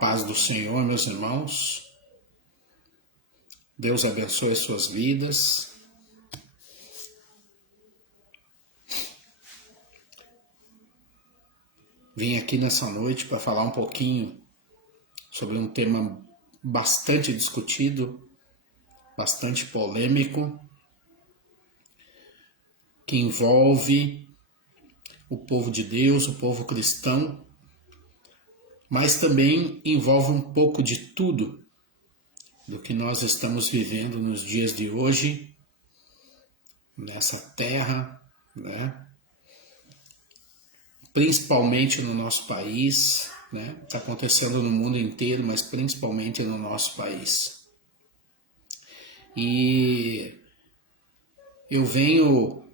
paz do Senhor, meus irmãos. Deus abençoe as suas vidas. Vim aqui nessa noite para falar um pouquinho sobre um tema bastante discutido, bastante polêmico, que envolve o povo de Deus, o povo cristão, mas também envolve um pouco de tudo do que nós estamos vivendo nos dias de hoje, nessa terra, né? Principalmente no nosso país, né? Está acontecendo no mundo inteiro, mas principalmente no nosso país. E eu venho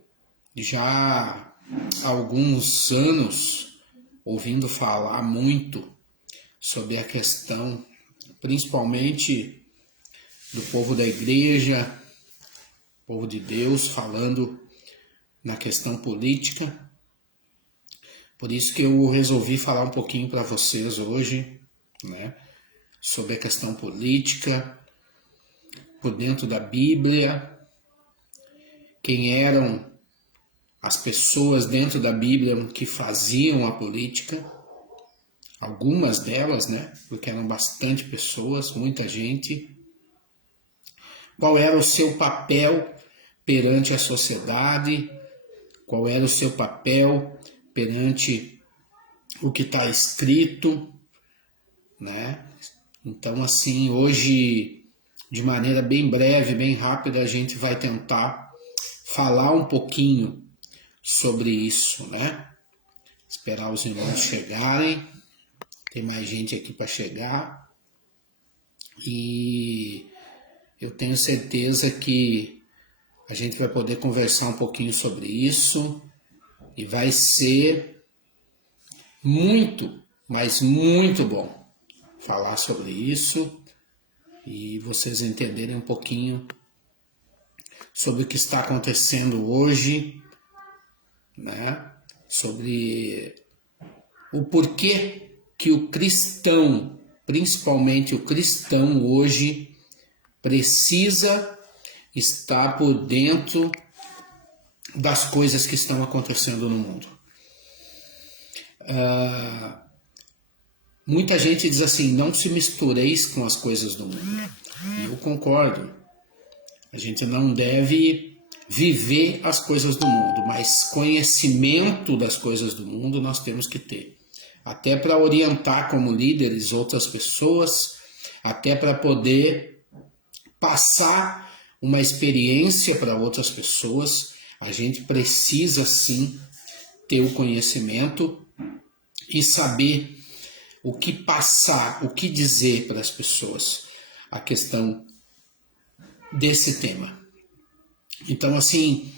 já há alguns anos ouvindo falar muito sobre a questão, principalmente do povo da igreja, povo de Deus, falando na questão política. Por isso que eu resolvi falar um pouquinho para vocês hoje, né, sobre a questão política, por dentro da Bíblia, quem eram as pessoas dentro da Bíblia que faziam a política, algumas delas, né, porque eram bastante pessoas, muita gente. Qual era o seu papel perante a sociedade? Qual era o seu papel perante o que está escrito, né? Então, assim, hoje, de maneira bem breve, bem rápida, a gente vai tentar falar um pouquinho sobre isso, né? Esperar os irmãos chegarem. Tem mais gente aqui para chegar. E eu tenho certeza que a gente vai poder conversar um pouquinho sobre isso. E vai ser muito, mas muito bom falar sobre isso e vocês entenderem um pouquinho sobre o que está acontecendo hoje, né? Sobre o porquê que o cristão, principalmente o cristão hoje, precisa estar por dentro das coisas que estão acontecendo no mundo. Muita gente diz assim, não se mistureis com as coisas do mundo. E eu concordo. A gente não deve viver as coisas do mundo, mas conhecimento das coisas do mundo nós temos que ter. Até para orientar como líderes outras pessoas, até para poder passar uma experiência para outras pessoas. A gente precisa sim ter o conhecimento e saber o que passar, o que dizer para as pessoas, a questão desse tema. Então, assim,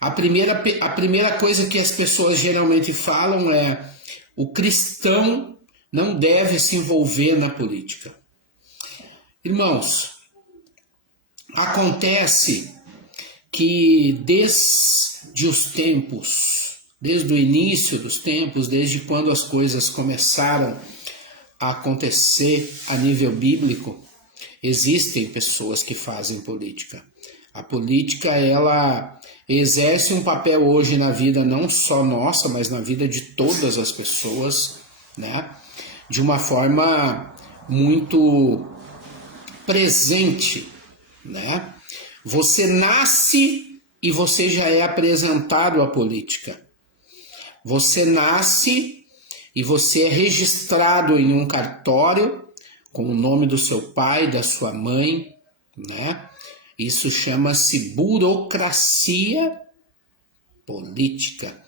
a primeira coisa que as pessoas geralmente falam é: o cristão não deve se envolver na política. Irmãos, acontece que desde os tempos, desde o início dos tempos, desde quando as coisas começaram a acontecer a nível bíblico, existem pessoas que fazem política. A política, ela exerce um papel hoje na vida não só nossa, mas na vida de todas as pessoas, né? De uma forma muito presente, né? Você nasce e você já é apresentado à política. Você nasce e você é registrado em um cartório com o nome do seu pai, da sua mãe, né? Isso chama-se burocracia política.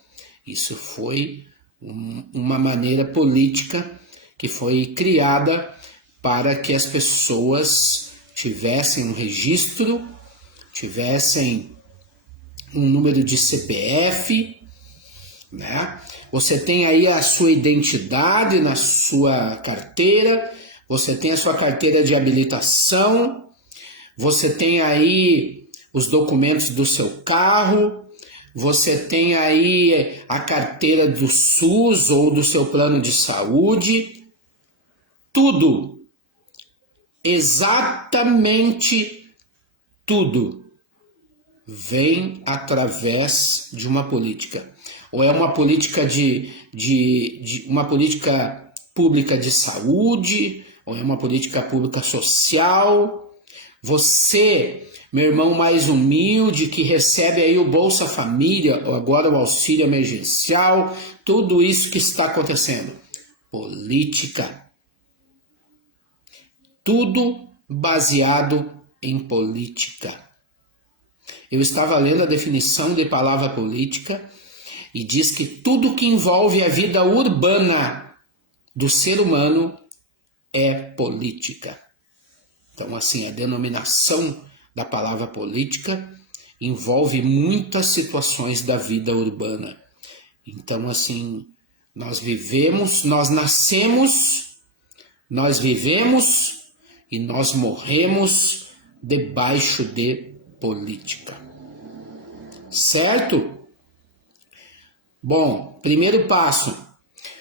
Isso foi uma maneira política que foi criada para que as pessoas tivessem um registro, tivessem um número de CPF, né? Você tem aí a sua identidade na sua carteira, você tem a sua carteira de habilitação, você tem aí os documentos do seu carro, você tem aí a carteira do SUS ou do seu plano de saúde, tudo, exatamente tudo, vem através de uma política. Ou é uma política uma política pública de saúde, ou é uma política pública social. Você, meu irmão mais humilde, que recebe aí o Bolsa Família, ou agora o auxílio emergencial, tudo isso que está acontecendo. Política. Tudo baseado em política. Eu estava lendo a definição de palavra política e diz que tudo que envolve a vida urbana do ser humano é política. Então, assim, a denominação da palavra política envolve muitas situações da vida urbana. Então, assim, nós vivemos, nós nascemos, nós vivemos e nós morremos debaixo de política. Certo? Bom, primeiro passo.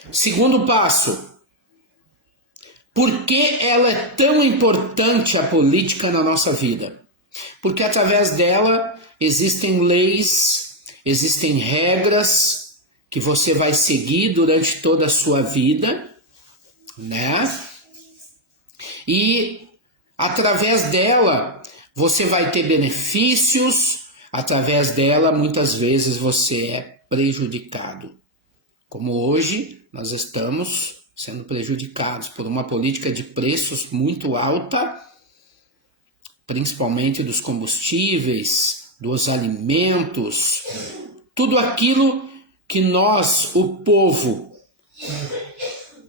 Segundo passo. Por que ela é tão importante, a política, na nossa vida? Porque através dela existem leis, existem regras que você vai seguir durante toda a sua vida, né? E através dela você vai ter benefícios, através dela muitas vezes você é prejudicado. Como hoje nós estamos sendo prejudicados por uma política de preços muito alta, principalmente dos combustíveis, dos alimentos, tudo aquilo que nós, o povo,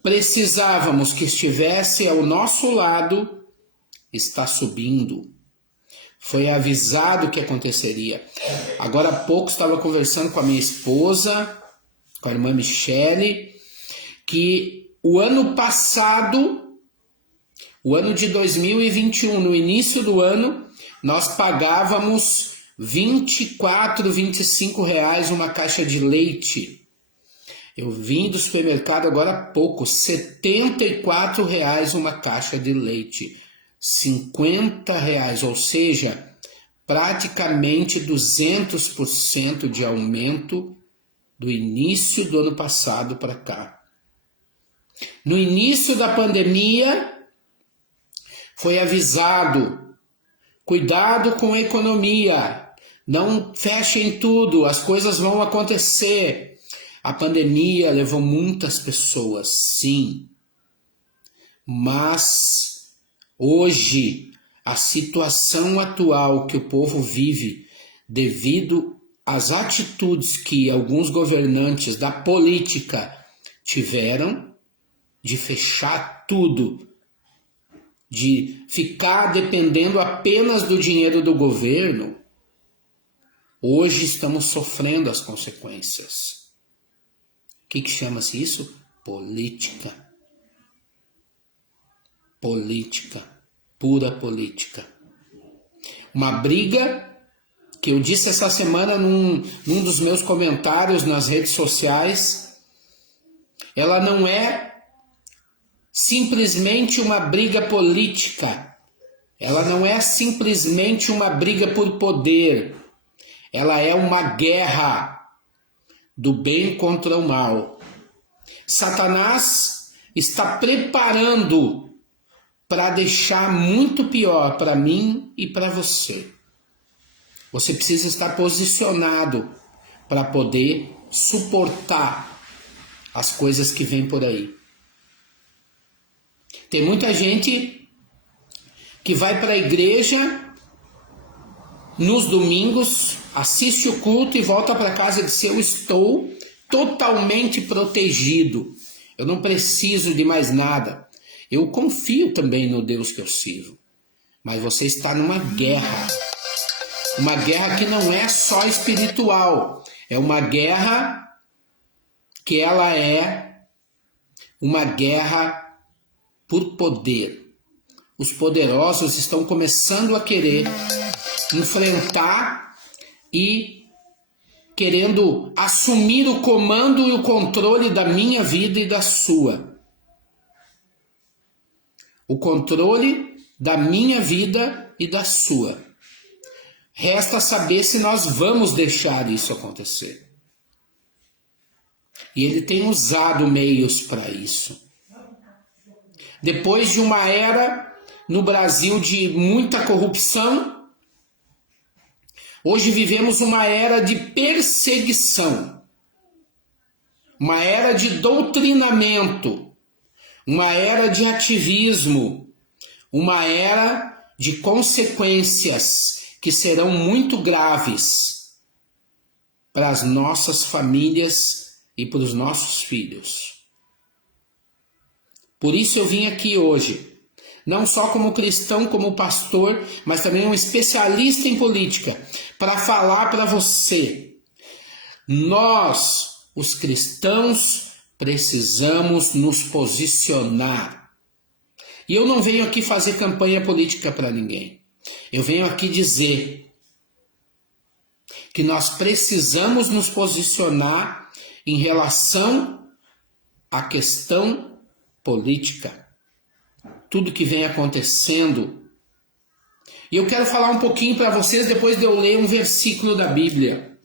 precisávamos que estivesse ao nosso lado, está subindo. Foi avisado que aconteceria. Agora há pouco estava conversando com a minha esposa, com a irmã Michele, que o ano passado, o ano de 2021, no início do ano, nós pagávamos R$24, R$25 uma caixa de leite. Eu vim do supermercado agora há pouco, R$74 uma caixa de leite. R$50, ou seja, praticamente 200% de aumento do início do ano passado para cá. No início da pandemia, foi avisado, cuidado com a economia, não fechem tudo, as coisas vão acontecer. A pandemia levou muitas pessoas, sim, mas hoje a situação atual que o povo vive devido às atitudes que alguns governantes da política tiveram de fechar tudo, de ficar dependendo apenas do dinheiro do governo, hoje estamos sofrendo as consequências. O que chama-se isso? Política. Política. Pura política. Uma briga que eu disse essa semana num dos meus comentários nas redes sociais. Ela não é simplesmente uma briga política. Ela não é simplesmente uma briga por poder. Ela é uma guerra do bem contra o mal. Satanás está preparando para deixar muito pior para mim e para você. Você precisa estar posicionado para poder suportar as coisas que vêm por aí. Tem muita gente que vai para a igreja nos domingos, assiste o culto e volta para casa e diz: eu estou totalmente protegido, eu não preciso de mais nada. Eu confio também no Deus que eu sirvo, mas você está numa guerra que não é só espiritual, é uma guerra que ela é uma guerra por poder. Os poderosos estão começando a querer enfrentar e querendo assumir o comando e o controle da minha vida e da sua. o controle da minha vida e da sua. Resta saber se nós vamos deixar isso acontecer. E ele tem usado meios para isso. Depois de uma era no Brasil de muita corrupção, hoje vivemos uma era de perseguição, uma era de doutrinamento, uma era de ativismo, uma era de consequências que serão muito graves para as nossas famílias e para os nossos filhos. Por isso eu vim aqui hoje, não só como cristão, como pastor, mas também um especialista em política, para falar para você. Nós, os cristãos, precisamos nos posicionar. E eu não venho aqui fazer campanha política para ninguém. Eu venho aqui dizer que nós precisamos nos posicionar em relação à questão política. Tudo que vem acontecendo. E eu quero falar um pouquinho para vocês depois de eu ler um versículo da Bíblia,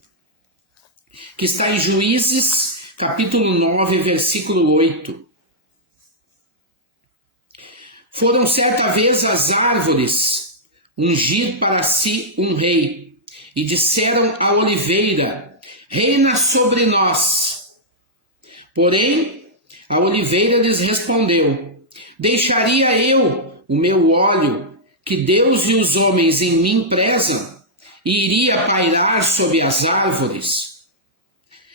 que está em Juízes, capítulo 9, versículo 8. Foram certa vez as árvores ungir para si um rei, e disseram à oliveira: reina sobre nós. Porém, a oliveira lhes respondeu: deixaria eu o meu óleo, que Deus e os homens em mim prezam, e iria pairar sob as árvores?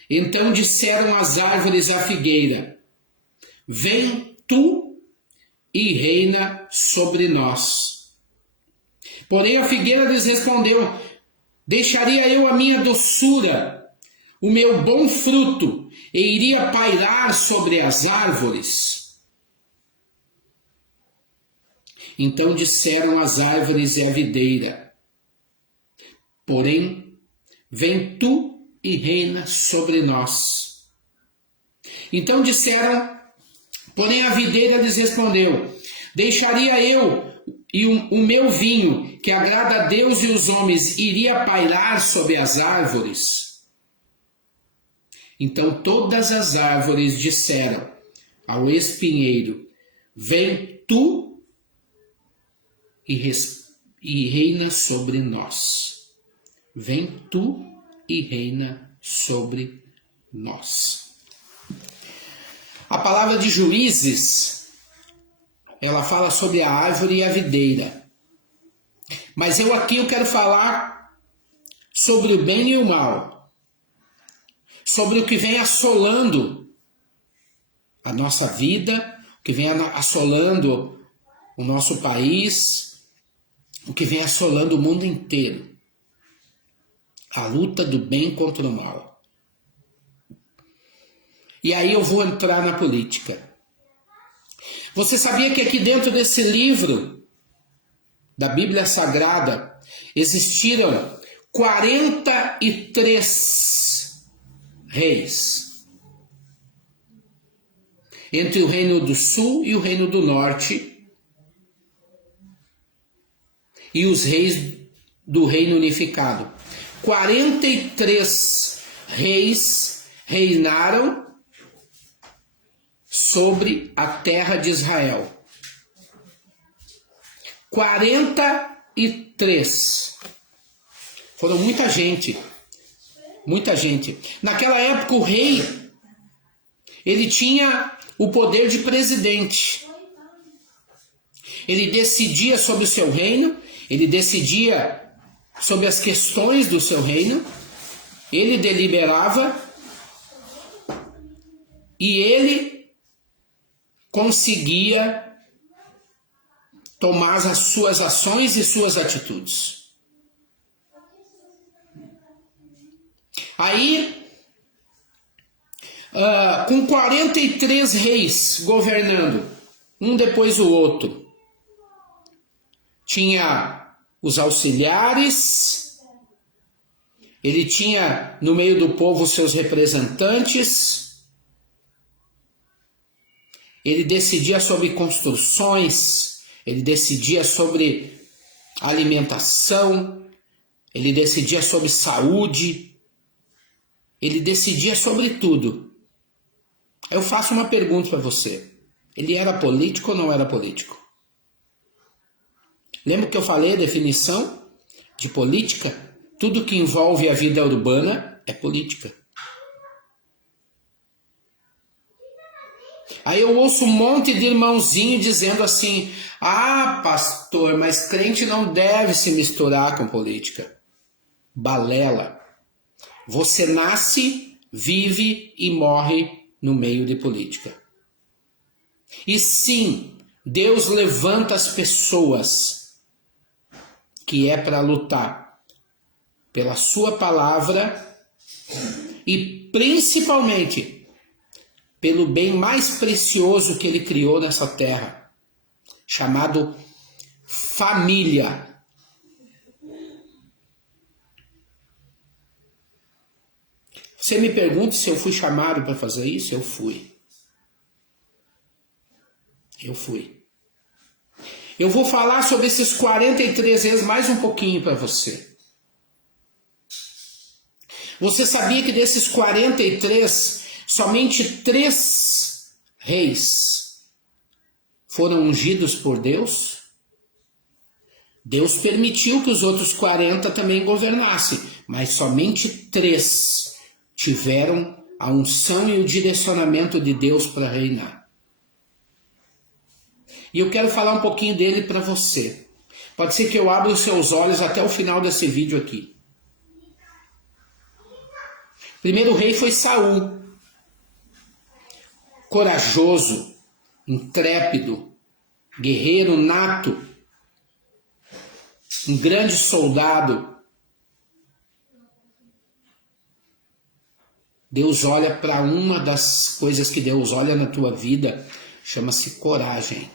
Então disseram as árvores à figueira: vem tu e reina sobre nós. Porém a figueira lhes respondeu: deixaria eu a minha doçura, o meu bom fruto, e iria pairar sobre as árvores? Então disseram as árvores e a videira: porém, vem tu e reina sobre nós. Então disseram, porém a videira lhes respondeu: deixaria eu e o meu vinho, que agrada a Deus e os homens, iria pairar sobre as árvores? Então todas as árvores disseram ao espinheiro: vem tu e reina sobre nós. Vem tu e reina sobre nós. A palavra de Juízes, ela fala sobre a árvore e a videira. Mas eu quero falar sobre o bem e o mal. Sobre o que vem assolando a nossa vida, o que vem assolando o nosso país, o que vem assolando o mundo inteiro. A luta do bem contra o mal. E aí eu vou entrar na política. Você sabia que aqui dentro desse livro da Bíblia Sagrada existiram 43 reis? Entre o Reino do Sul e o Reino do Norte, e os reis do Reino Unificado. 43 reis reinaram sobre a terra de Israel. 43. Foram muita gente. Muita gente. Naquela época o rei, ele tinha o poder de presidente. Ele decidia sobre o seu reino, ele decidia sobre as questões do seu reino, ele deliberava e ele conseguia tomar as suas ações e suas atitudes. Aí, com 43 reis governando, um depois do outro, tinha os auxiliares, ele tinha no meio do povo seus representantes, ele decidia sobre construções, ele decidia sobre alimentação, ele decidia sobre saúde, ele decidia sobre tudo. Eu faço uma pergunta para você. Ele era político ou não era político? Lembra que eu falei a definição de política? Tudo que envolve a vida urbana é política. Aí eu ouço um monte de irmãozinho dizendo assim: ah, pastor, mas crente não deve se misturar com política. Balela. Você nasce, vive e morre no meio de política. E sim, Deus levanta as pessoas que é para lutar pela sua palavra e principalmente pelo bem mais precioso que ele criou nessa terra, chamado família. Você me pergunta se eu fui chamado para fazer isso? Eu fui. Eu vou falar sobre esses 43 reis mais um pouquinho para você. Você sabia que desses 43, somente 3 reis foram ungidos por Deus? Deus permitiu que os outros 40 também governassem, mas somente 3 tiveram a unção e o direcionamento de Deus para reinar. E eu quero falar um pouquinho dele para você. Pode ser que eu abra os seus olhos até o final desse vídeo aqui. O primeiro rei foi Saul. Corajoso, intrépido, guerreiro nato, um grande soldado. Deus olha para uma das coisas que Deus olha na tua vida, chama-se coragem.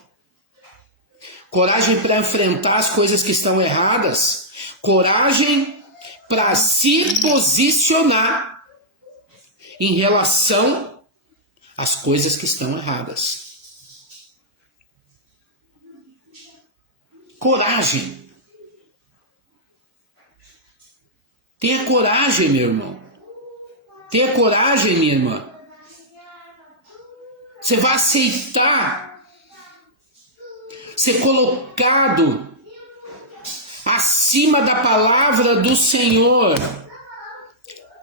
Coragem para enfrentar as coisas que estão erradas. Coragem para se posicionar em relação às coisas que estão erradas. Coragem. Tenha coragem, meu irmão. Tenha coragem, minha irmã. Você vai aceitar ser colocado acima da palavra do Senhor.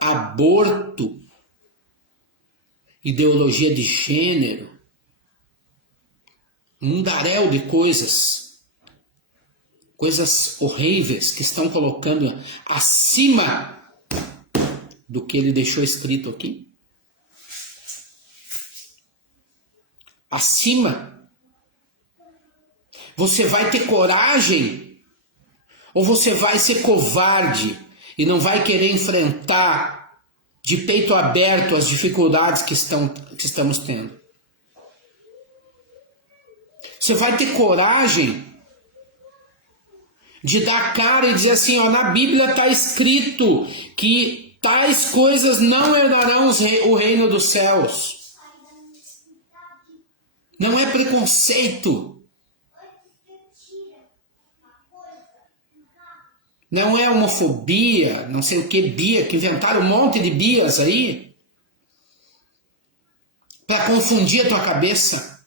Aborto, ideologia de gênero, um mundaréu de coisas horríveis que estão colocando acima do que ele deixou escrito aqui. Acima. Você vai ter coragem ou você vai ser covarde e não vai querer enfrentar de peito aberto as dificuldades que estamos tendo? Você vai ter coragem de dar a cara e dizer assim, ó, na Bíblia está escrito que tais coisas não herdarão o reino dos céus. Não é preconceito. Não é homofobia, não sei o que, bia, que inventaram um monte de bias aí para confundir a tua cabeça.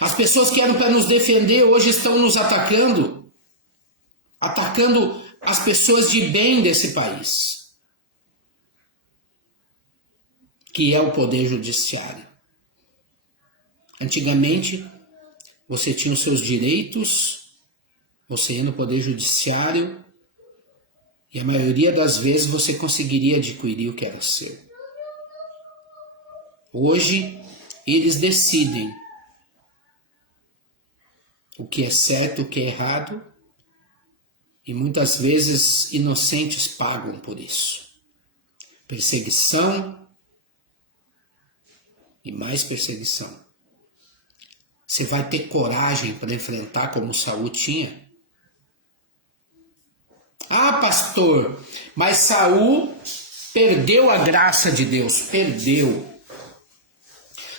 As pessoas que eram para nos defender hoje estão nos atacando as pessoas de bem desse país, que é o poder judiciário. Antigamente, você tinha os seus direitos, você ia no poder judiciário e a maioria das vezes você conseguiria adquirir o que era seu. Hoje, eles decidem o que é certo, o que é errado, e muitas vezes inocentes pagam por isso. Perseguição e mais perseguição. Você vai ter coragem para enfrentar como Saul tinha? Ah, pastor, mas Saul perdeu a graça de Deus, perdeu.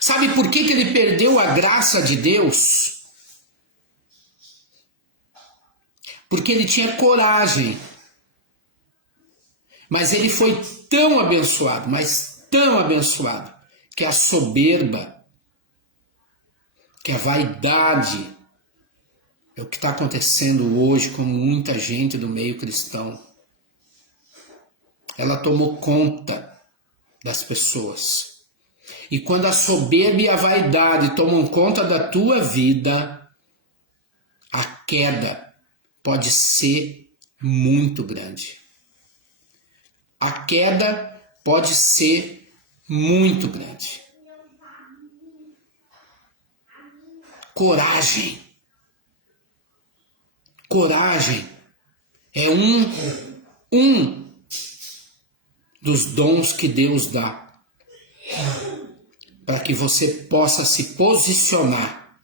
Sabe por que ele perdeu a graça de Deus? Porque ele tinha coragem. Mas ele foi tão abençoado, mas tão abençoado, que a soberba, que a vaidade, é o que está acontecendo hoje com muita gente do meio cristão. Ela tomou conta das pessoas. E quando a soberba e a vaidade tomam conta da tua vida, a queda pode ser muito grande. A queda pode ser muito grande. Coragem. Coragem é um dos dons que Deus dá para que você possa se posicionar.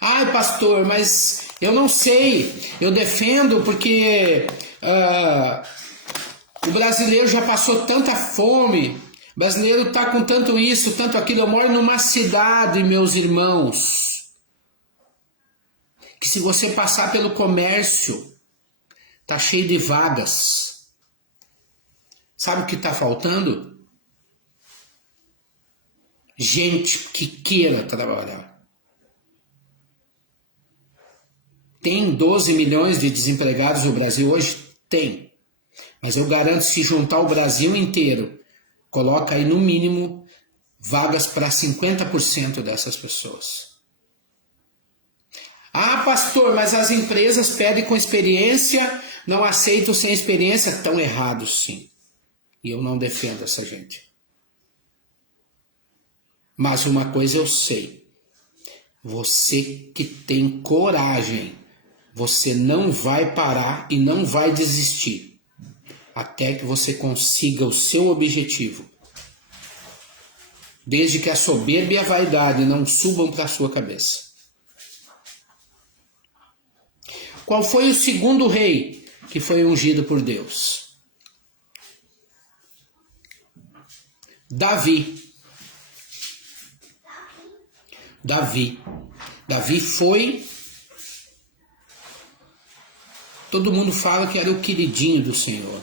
Ai, pastor, mas eu não sei, eu defendo porque o brasileiro já passou tanta fome, o brasileiro está com tanto isso, tanto aquilo. Eu moro numa cidade, meus irmãos, que se você passar pelo comércio, tá cheio de vagas. Sabe o que está faltando? Gente que queira trabalhar. Tem 12 milhões de desempregados no Brasil hoje? Tem. Mas eu garanto, se juntar o Brasil inteiro, coloca aí no mínimo vagas para 50% dessas pessoas. Ah, pastor, mas as empresas pedem com experiência, não aceitam sem experiência. Estão errados, sim. E eu não defendo essa gente. Mas uma coisa eu sei. Você que tem coragem, você não vai parar e não vai desistir até que você consiga o seu objetivo. Desde que a soberba e a vaidade não subam para a sua cabeça. Qual foi o segundo rei que foi ungido por Deus? Davi. Davi foi... Todo mundo fala que era o queridinho do Senhor.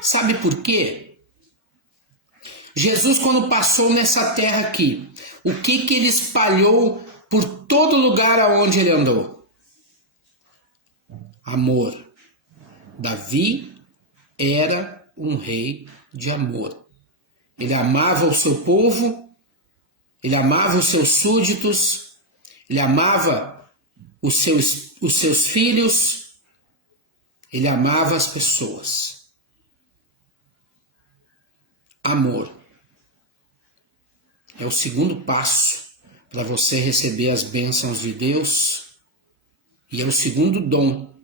Sabe por quê? Jesus, quando passou nessa terra aqui, o que ele espalhou por todo lugar aonde ele andou? Amor. Davi era um rei de amor. Ele amava o seu povo, ele amava os seus súditos, ele amava os seus filhos, ele amava as pessoas. Amor é o segundo passo para você receber as bênçãos de Deus e é o segundo dom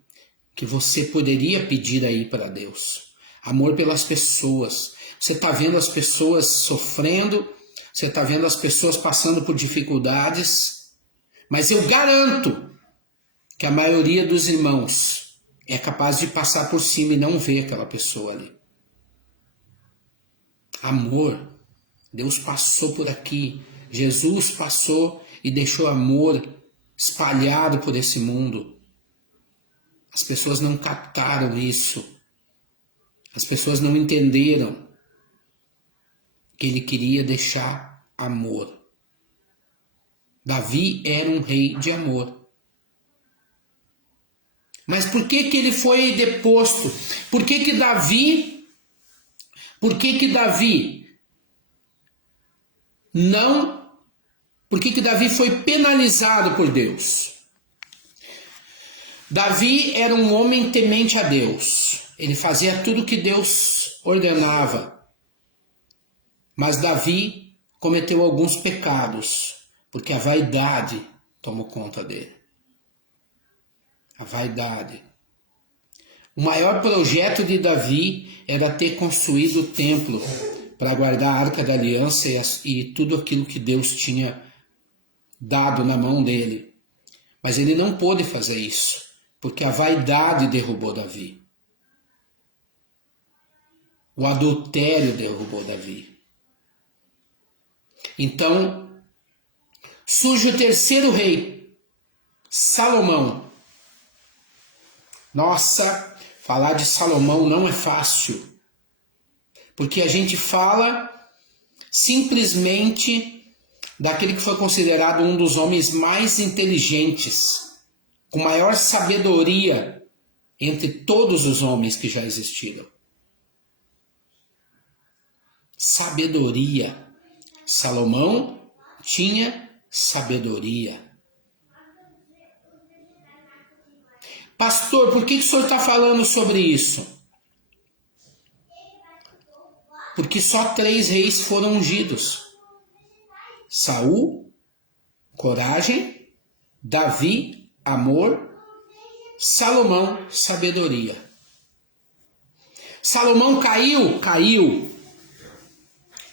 que você poderia pedir aí para Deus. Amor pelas pessoas. Você está vendo as pessoas sofrendo, você está vendo as pessoas passando por dificuldades, mas eu garanto que a maioria dos irmãos é capaz de passar por cima e não ver aquela pessoa ali. Amor. Deus passou por aqui. Jesus passou e deixou amor espalhado por esse mundo. As pessoas não captaram isso. As pessoas não entenderam que ele queria deixar amor. Davi era um rei de amor. Mas por que ele foi deposto? Por que Davi foi penalizado por Deus? Davi era um homem temente a Deus. Ele fazia tudo o que Deus ordenava. Mas Davi cometeu alguns pecados, porque a vaidade tomou conta dele. A vaidade. O maior projeto de Davi era ter construído o templo para guardar a Arca da Aliança e tudo aquilo que Deus tinha dado na mão dele. Mas ele não pôde fazer isso, porque a vaidade derrubou Davi. O adultério derrubou Davi. Então, surge o terceiro rei, Salomão. Nossa, falar de Salomão não é fácil, porque a gente fala simplesmente daquele que foi considerado um dos homens mais inteligentes, com maior sabedoria entre todos os homens que já existiram. Sabedoria. Salomão tinha sabedoria. Pastor, por que o senhor está falando sobre isso? Porque só 3 reis foram ungidos: Saul, coragem; Davi, amor; Salomão, sabedoria. Salomão caiu.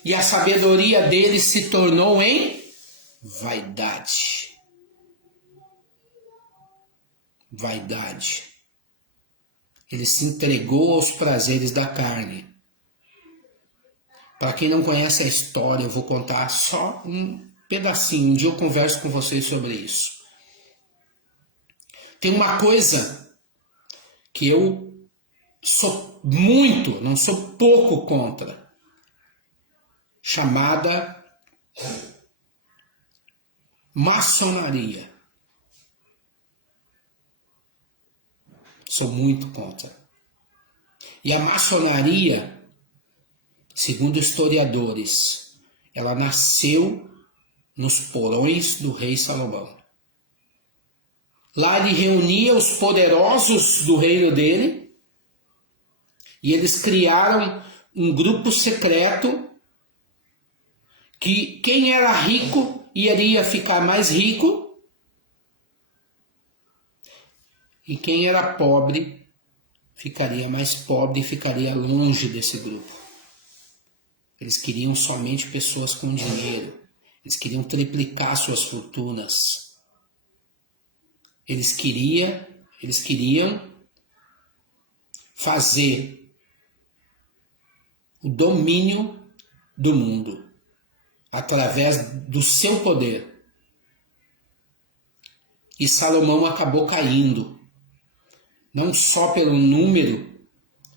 E a sabedoria dele se tornou em vaidade. Vaidade. Ele se entregou aos prazeres da carne. Para quem não conhece a história, eu vou contar só um pedacinho. Um dia eu converso com vocês sobre isso. Tem uma coisa que eu sou muito, não sou pouco contra, chamada maçonaria. Sou muito contra. E a maçonaria, segundo historiadores, ela nasceu nos porões do rei Salomão. Lá ele reunia os poderosos do reino dele e eles criaram um grupo secreto que quem era rico iria ficar mais rico e quem era pobre ficaria mais pobre e ficaria longe desse grupo. Eles queriam somente pessoas com dinheiro. Eles queriam triplicar suas fortunas. Eles queriam fazer o domínio do mundo através do seu poder. E Salomão acabou caindo, não só pelo número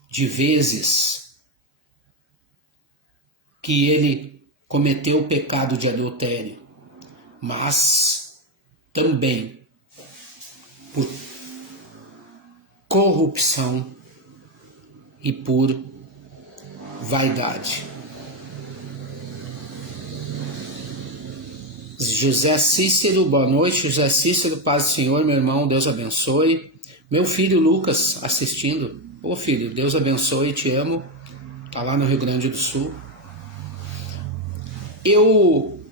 de vezes que ele cometeu o pecado de adultério, mas também por corrupção e por vaidade. José Cícero, boa noite. José Cícero, paz do Senhor, meu irmão, Deus abençoe. Meu filho Lucas assistindo. Ô filho, Deus abençoe, te amo. Tá lá no Rio Grande do Sul. Eu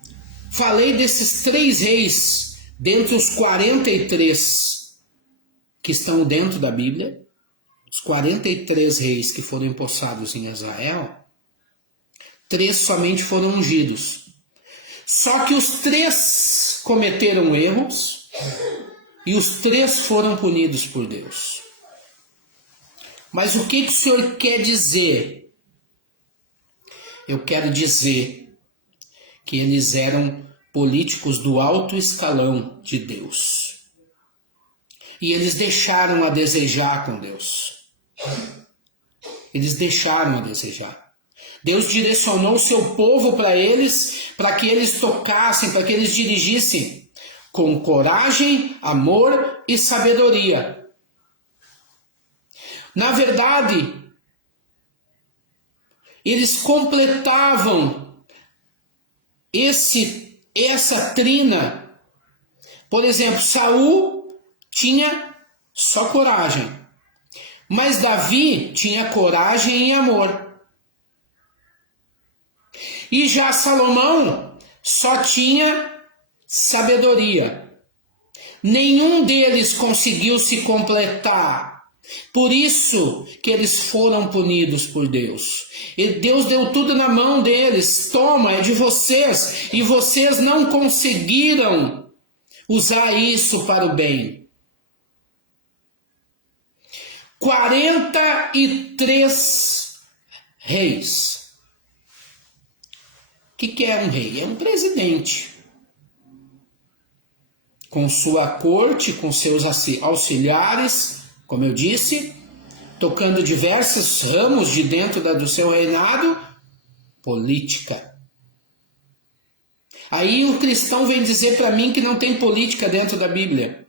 falei desses 3 reis, dentre os 43 que estão dentro da Bíblia, os 43 reis que foram empossados em Israel, 3 somente foram ungidos. Só que os 3 cometeram erros e os 3 foram punidos por Deus. Mas o que o Senhor quer dizer? Eu quero dizer que eles eram políticos do alto escalão de Deus. E eles deixaram a desejar com Deus. Eles deixaram a desejar. Deus direcionou o seu povo para que eles tocassem, para que eles dirigissem com coragem, amor e sabedoria. Na verdade, eles completavam essa trina. Por exemplo, Saul tinha só coragem, mas Davi tinha coragem e amor. E já Salomão só tinha sabedoria. Nenhum deles conseguiu se completar. Por isso que eles foram punidos por Deus. E Deus deu tudo na mão deles. Toma, é de vocês. E vocês não conseguiram usar isso para o bem. 43 reis. O que é um rei? É um presidente. Com sua corte, com seus auxiliares, como eu disse, tocando diversos ramos de dentro do seu reinado, política. Aí o cristão vem dizer para mim que não tem política dentro da Bíblia.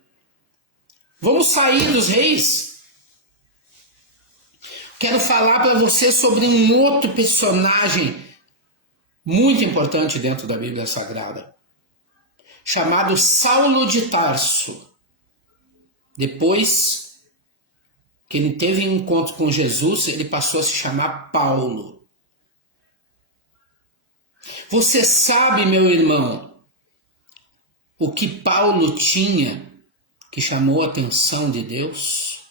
Vamos sair dos reis? Quero falar para você sobre um outro personagem muito importante dentro da Bíblia Sagrada, chamado Saulo de Tarso. Depois que ele teve um encontro com Jesus, ele passou a se chamar Paulo. Você sabe, meu irmão, o que Paulo tinha que chamou a atenção de Deus?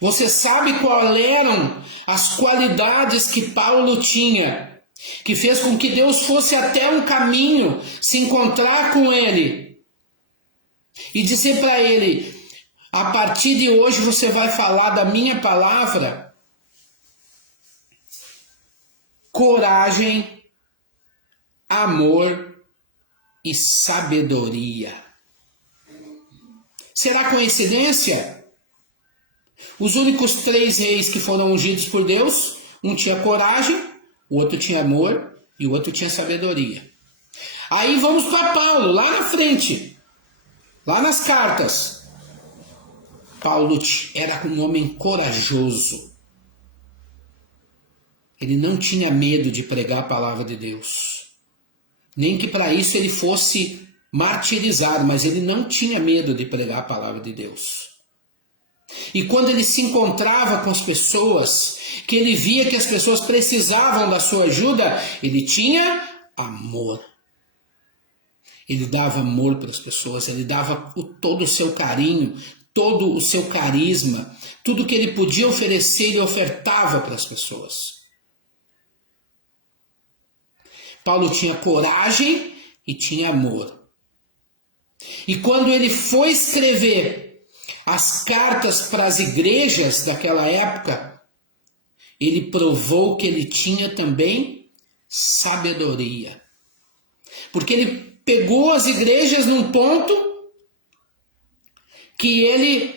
Você sabe quais eram as qualidades que Paulo tinha, que fez com que Deus fosse até um caminho se encontrar com ele e dizer para ele: a partir de hoje você vai falar da minha palavra? Coragem, amor e sabedoria. Será coincidência? Os únicos 3 reis que foram ungidos por Deus, um tinha coragem, o outro tinha amor e o outro tinha sabedoria. Aí vamos para Paulo, lá na frente, lá nas cartas. Paulo era um homem corajoso. Ele não tinha medo de pregar a palavra de Deus. Nem que para isso ele fosse martirizado, mas ele não tinha medo de pregar a palavra de Deus. E quando ele se encontrava com as pessoas, que ele via que as pessoas precisavam da sua ajuda, ele tinha amor. Ele dava amor para as pessoas, ele dava todo o seu carinho, todo o seu carisma, tudo que ele podia oferecer, ele ofertava para as pessoas. Paulo tinha coragem e tinha amor. E quando ele foi escrever as cartas para as igrejas daquela época, ele provou que ele tinha também sabedoria. Porque ele pegou as igrejas num ponto que ele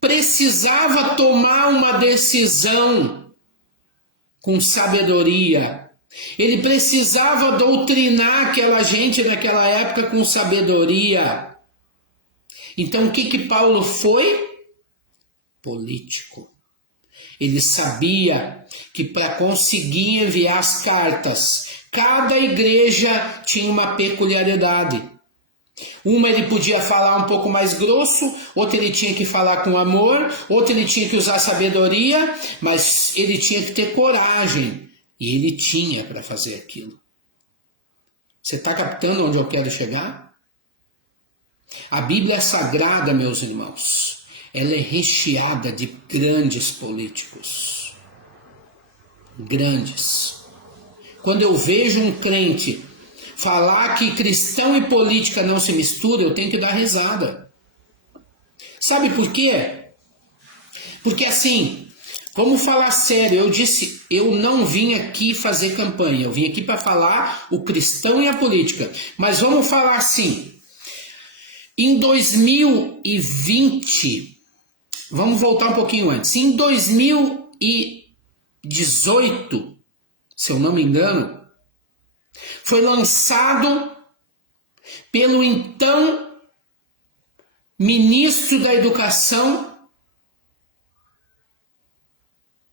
precisava tomar uma decisão com sabedoria. Ele precisava doutrinar aquela gente naquela época com sabedoria. Então o que Paulo foi? Político. Ele sabia que para conseguir enviar as cartas, cada igreja tinha uma peculiaridade. Uma ele podia falar um pouco mais grosso, outra ele tinha que falar com amor, outra ele tinha que usar sabedoria, mas ele tinha que ter coragem. E ele tinha para fazer aquilo. Você está captando onde eu quero chegar? A Bíblia Sagrada, meus irmãos, ela é recheada de grandes políticos. Grandes. Quando eu vejo um crente falar que cristão e política não se misturam, eu tenho que dar risada. Sabe por quê? Porque assim, vamos falar sério, eu disse, eu não vim aqui fazer campanha, eu vim aqui para falar o cristão e a política. Mas vamos falar assim, em 2020, vamos voltar um pouquinho antes, em 2018, se eu não me engano, foi lançado pelo então ministro da Educação,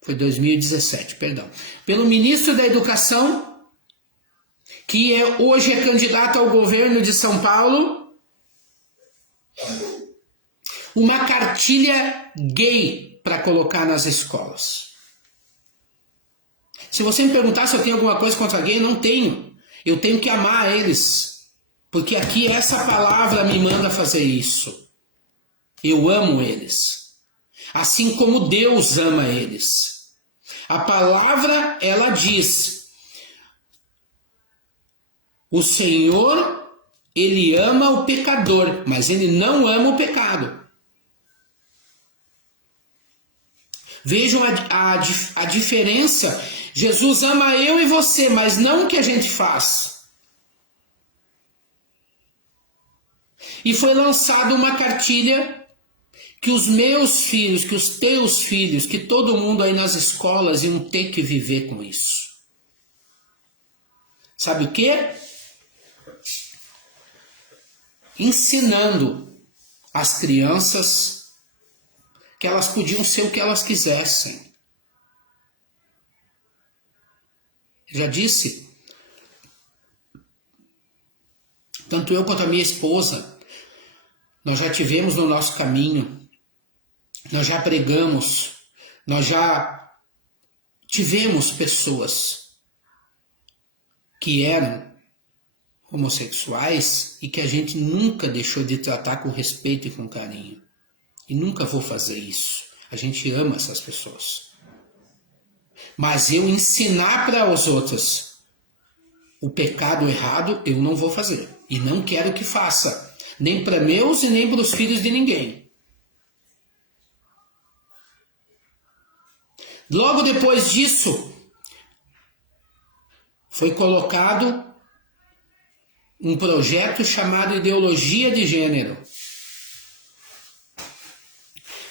foi 2017, perdão, pelo ministro da Educação, que hoje é candidato ao governo de São Paulo, uma cartilha gay para colocar nas escolas. Se você me perguntar se eu tenho alguma coisa contra gay, não tenho. Eu tenho que amar eles, porque aqui essa palavra me manda fazer isso. Eu amo eles, assim como Deus ama eles. A palavra, ela diz, o Senhor, ele ama o pecador, mas ele não ama o pecado. Vejam a diferença. Jesus ama eu e você, mas não o que a gente faz. E foi lançada uma cartilha que os meus filhos, que os teus filhos, que todo mundo aí nas escolas iam ter que viver com isso. Sabe o quê? Ensinando as crianças que elas podiam ser o que elas quisessem. Já disse, tanto eu quanto a minha esposa, nós já tivemos no nosso caminho, nós já pregamos, nós já tivemos pessoas que eram homossexuais e que a gente nunca deixou de tratar com respeito e com carinho. E nunca vou fazer isso. A gente ama essas pessoas. Mas eu ensinar para os outros o pecado errado, eu não vou fazer. E não quero que faça. Nem para meus e nem para os filhos de ninguém. Logo depois disso, foi colocado um projeto chamado Ideologia de Gênero.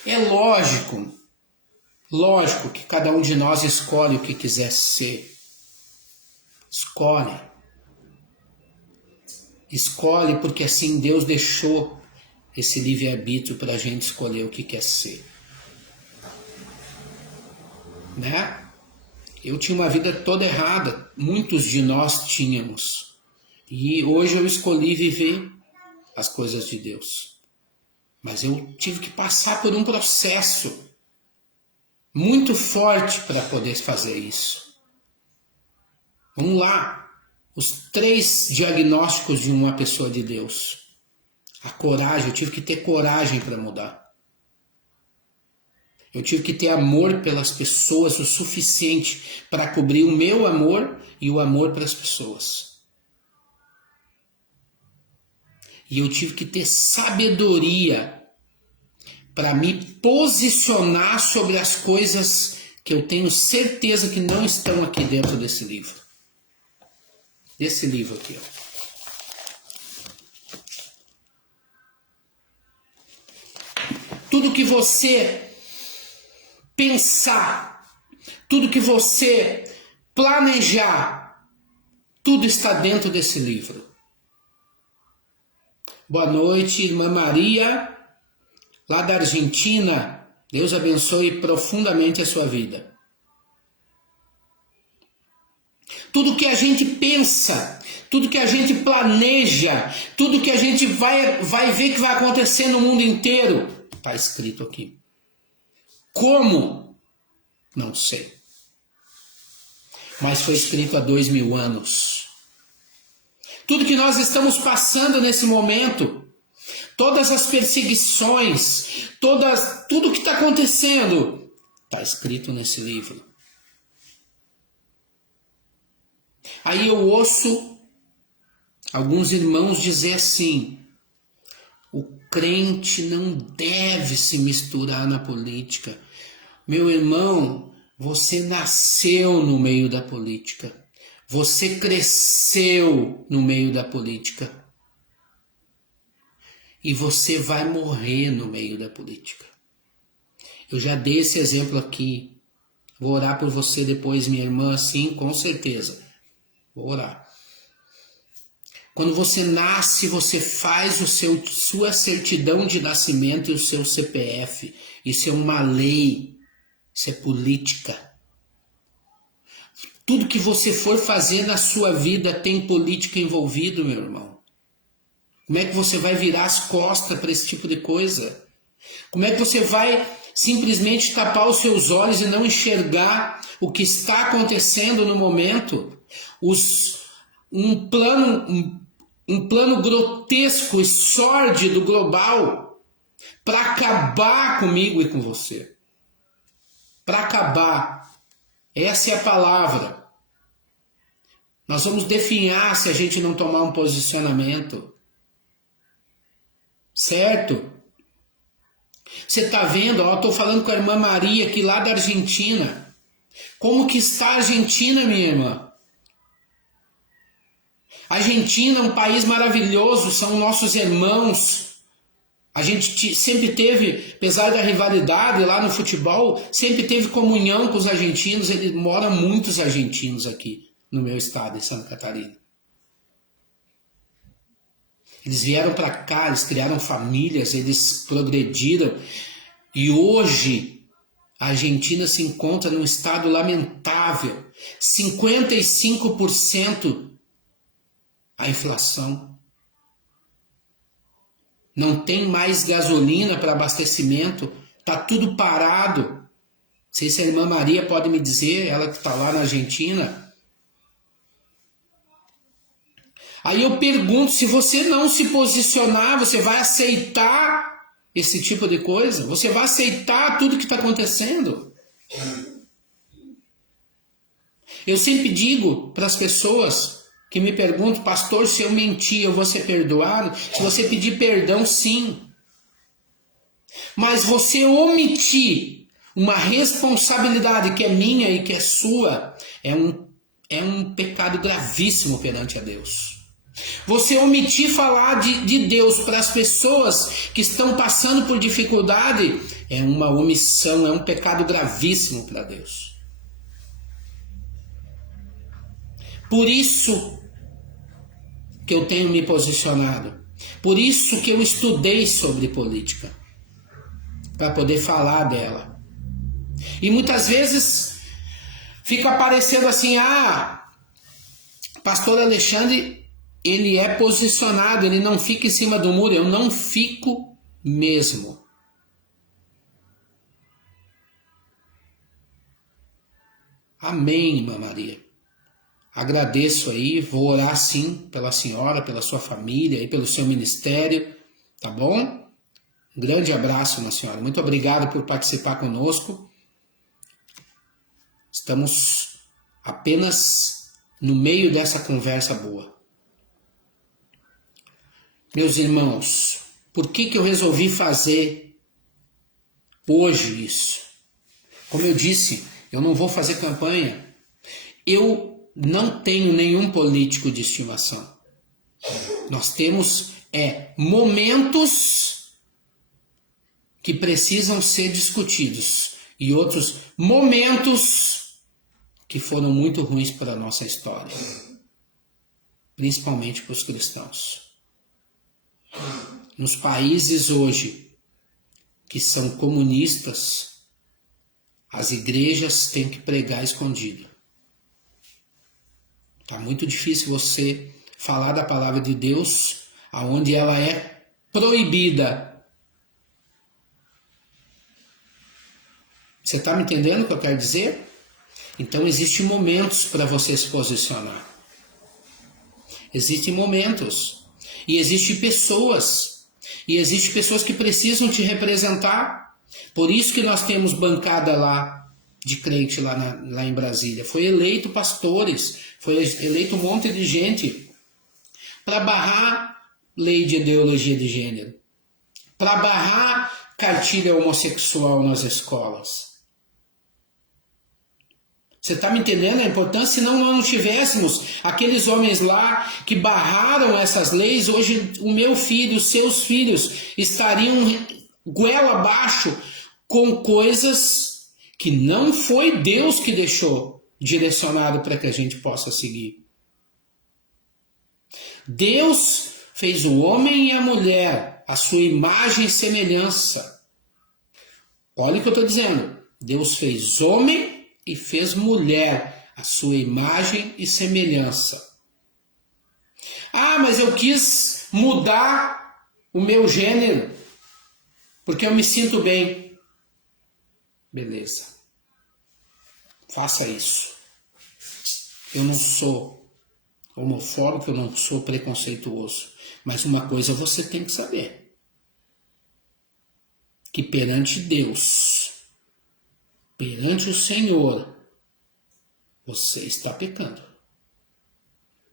É lógico que cada um de nós escolhe o que quiser ser. Escolhe porque assim Deus deixou esse livre-arbítrio para a gente escolher o que quer ser. Né? Eu tinha uma vida toda errada, muitos de nós tínhamos. E hoje eu escolhi viver as coisas de Deus. Mas eu tive que passar por um processo muito forte para poder fazer isso. Vamos lá. Os 3 diagnósticos de uma pessoa de Deus. A coragem, eu tive que ter coragem para mudar. Eu tive que ter amor pelas pessoas o suficiente para cobrir o meu amor e o amor para as pessoas. E eu tive que ter sabedoria para me posicionar sobre as coisas que eu tenho certeza que não estão aqui dentro desse livro. Desse livro aqui, ó. Tudo que você pensar, tudo que você planejar, tudo está dentro desse livro. Boa noite, irmã Maria, lá da Argentina. Deus abençoe profundamente a sua vida. Tudo que a gente pensa, tudo que a gente planeja, tudo que a gente vai ver que vai acontecer no mundo inteiro, está escrito aqui. Como? Não sei. Mas foi escrito há 2000 anos. Tudo que nós estamos passando nesse momento, todas as perseguições, tudo que está acontecendo, está escrito nesse livro. Aí eu ouço alguns irmãos dizer assim: o crente não deve se misturar na política. Meu irmão, você nasceu no meio da política. Você cresceu no meio da política. E você vai morrer no meio da política. Eu já dei esse exemplo aqui. Vou orar por você depois, minha irmã, sim, com certeza. Vou orar. Quando você nasce, você faz sua certidão de nascimento e o seu CPF. Isso é uma lei. Isso é política. Tudo que você for fazer na sua vida tem política envolvido, meu irmão. Como é que você vai virar as costas para esse tipo de coisa? Como é que você vai simplesmente tapar os seus olhos e não enxergar o que está acontecendo no momento? Um plano grotesco e sórdido global para acabar comigo e com você. Para acabar. Essa é a palavra. Nós vamos definhar se a gente não tomar um posicionamento. Certo? Você está vendo? Estou falando com a irmã Maria aqui lá da Argentina. Como que está a Argentina, minha irmã? A Argentina é um país maravilhoso, são nossos irmãos. A gente sempre teve, apesar da rivalidade lá no futebol, sempre teve comunhão com os argentinos. Moram muitos argentinos aqui no meu estado, em Santa Catarina. Eles vieram para cá, eles criaram famílias, eles progrediram. E hoje a Argentina se encontra num estado lamentável. 55% a inflação. Não tem mais gasolina para abastecimento. Está tudo parado. Não sei se a irmã Maria pode me dizer, ela que está lá na Argentina. Aí eu pergunto, se você não se posicionar, você vai aceitar esse tipo de coisa? Você vai aceitar tudo que está acontecendo? Eu sempre digo para as pessoas que me perguntam, pastor, se eu mentir, eu vou ser perdoado? Se você pedir perdão, sim. Mas você omitir uma responsabilidade que é minha e que é sua, é um pecado gravíssimo perante a Deus. Você omitir falar de Deus para as pessoas que estão passando por dificuldade é uma omissão, é um pecado gravíssimo para Deus. Por isso que eu tenho me posicionado. Por isso que eu estudei sobre política. Para poder falar dela. E muitas vezes fica aparecendo assim, pastor Alexandre, ele é posicionado, ele não fica em cima do muro. Eu não fico mesmo. Amém, irmã Maria. Agradeço aí, vou orar sim pela senhora, pela sua família e pelo seu ministério, tá bom? Um grande abraço, minha senhora. Muito obrigado por participar conosco. Estamos apenas no meio dessa conversa boa. Meus irmãos, por que eu resolvi fazer hoje isso? Como eu disse, eu não vou fazer campanha. Eu não tenho nenhum político de estimação. Nós temos momentos que precisam ser discutidos e outros momentos que foram muito ruins para a nossa história, principalmente para os cristãos. Nos países hoje que são comunistas, as igrejas têm que pregar escondido. Tá muito difícil você falar da palavra de Deus aonde ela é proibida. Você está me entendendo o que eu quero dizer? Então existem momentos para você se posicionar. Existem momentos. E existem pessoas. E existem pessoas que precisam te representar. Por isso que nós temos bancada lá de crente lá em Brasília. Foi eleito pastores, foi eleito um monte de gente para barrar lei de ideologia de gênero, para barrar cartilha homossexual nas escolas. Você está me entendendo a importância? Se nós não tivéssemos aqueles homens lá que barraram essas leis, hoje o meu filho, os seus filhos estariam goela abaixo com coisas que não foi Deus que deixou direcionado para que a gente possa seguir. Deus fez o homem e a mulher a sua imagem e semelhança. Olha o que eu estou dizendo. Deus fez homem e fez mulher a sua imagem e semelhança. Mas eu quis mudar o meu gênero porque eu me sinto bem. Beleza. Faça isso. Eu não sou homofóbico, eu não sou preconceituoso. Mas uma coisa você tem que saber. Que perante Deus, perante o Senhor, você está pecando.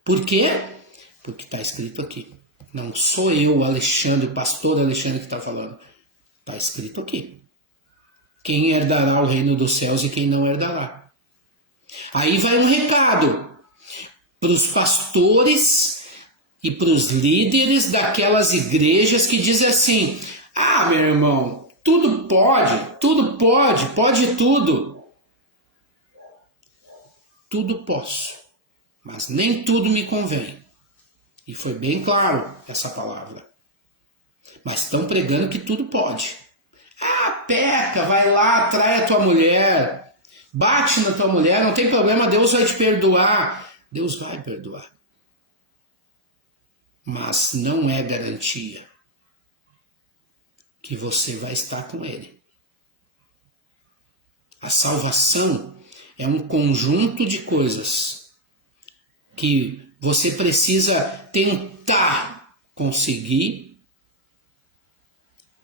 Por quê? Porque está escrito aqui. Não sou eu, Alexandre, pastor Alexandre, que está falando. Está escrito aqui. Quem herdará o reino dos céus e quem não herdará. Aí vai um recado para os pastores e para os líderes daquelas igrejas que dizem assim: ah, meu irmão, tudo pode, pode tudo. Tudo posso, mas nem tudo me convém. E foi bem claro essa palavra. Mas estão pregando que tudo pode. Ah, peca, vai lá, atrai a tua mulher, bate na tua mulher, não tem problema, Deus vai te perdoar. Deus vai perdoar. Mas não é garantia que você vai estar com Ele. A salvação é um conjunto de coisas que você precisa tentar conseguir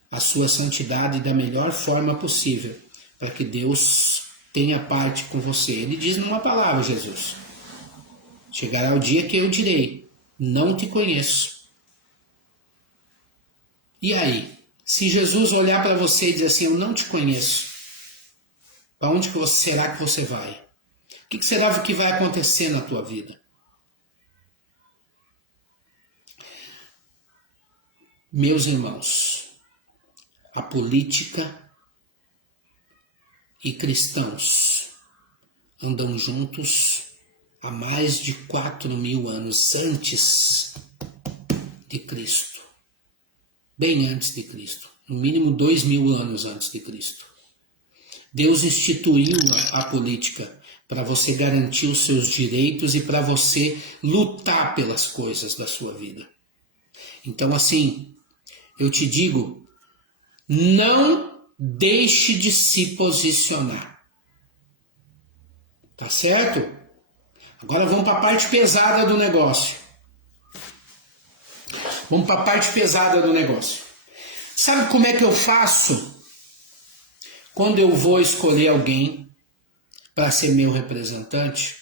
a sua santidade da melhor forma possível, para que Deus tenha parte com você. Ele diz numa palavra, Jesus: chegará o dia que eu direi, não te conheço. E aí, se Jesus olhar para você e dizer assim, eu não te conheço, para onde será que você vai? O que será que vai acontecer na tua vida? Meus irmãos, a política e cristãos andam juntos há mais de 4.000 anos antes de Cristo. Bem antes de Cristo. No mínimo 2.000 anos antes de Cristo. Deus instituiu a política para você garantir os seus direitos e para você lutar pelas coisas da sua vida. Então, assim, eu te digo, não deixe de se posicionar. Tá certo? Agora vamos para a parte pesada do negócio. Vamos para a parte pesada do negócio. Sabe como é que eu faço quando eu vou escolher alguém para ser meu representante?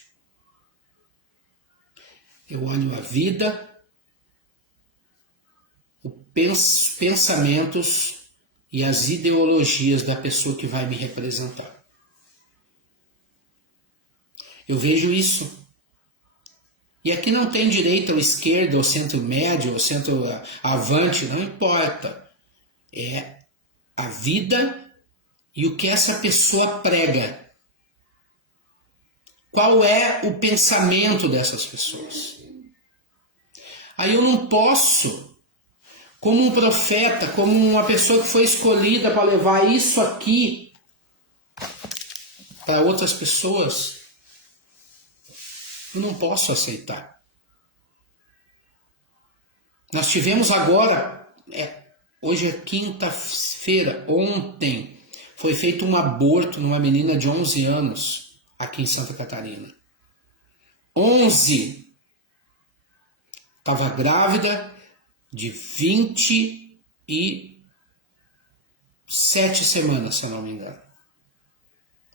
Eu olho a vida, os pensamentos e as ideologias da pessoa que vai me representar. Eu vejo isso. E aqui não tem direita ou esquerda, ou centro-médio, ou centro-avante, não importa. É a vida e o que essa pessoa prega. Qual é o pensamento dessas pessoas? Aí eu não posso, como um profeta, como uma pessoa que foi escolhida para levar isso aqui para outras pessoas, eu não posso aceitar. Nós tivemos agora, hoje é quinta-feira, ontem, foi feito um aborto numa menina de 11 anos aqui em Santa Catarina. 11! Estava grávida de 27 semanas, se eu não me engano.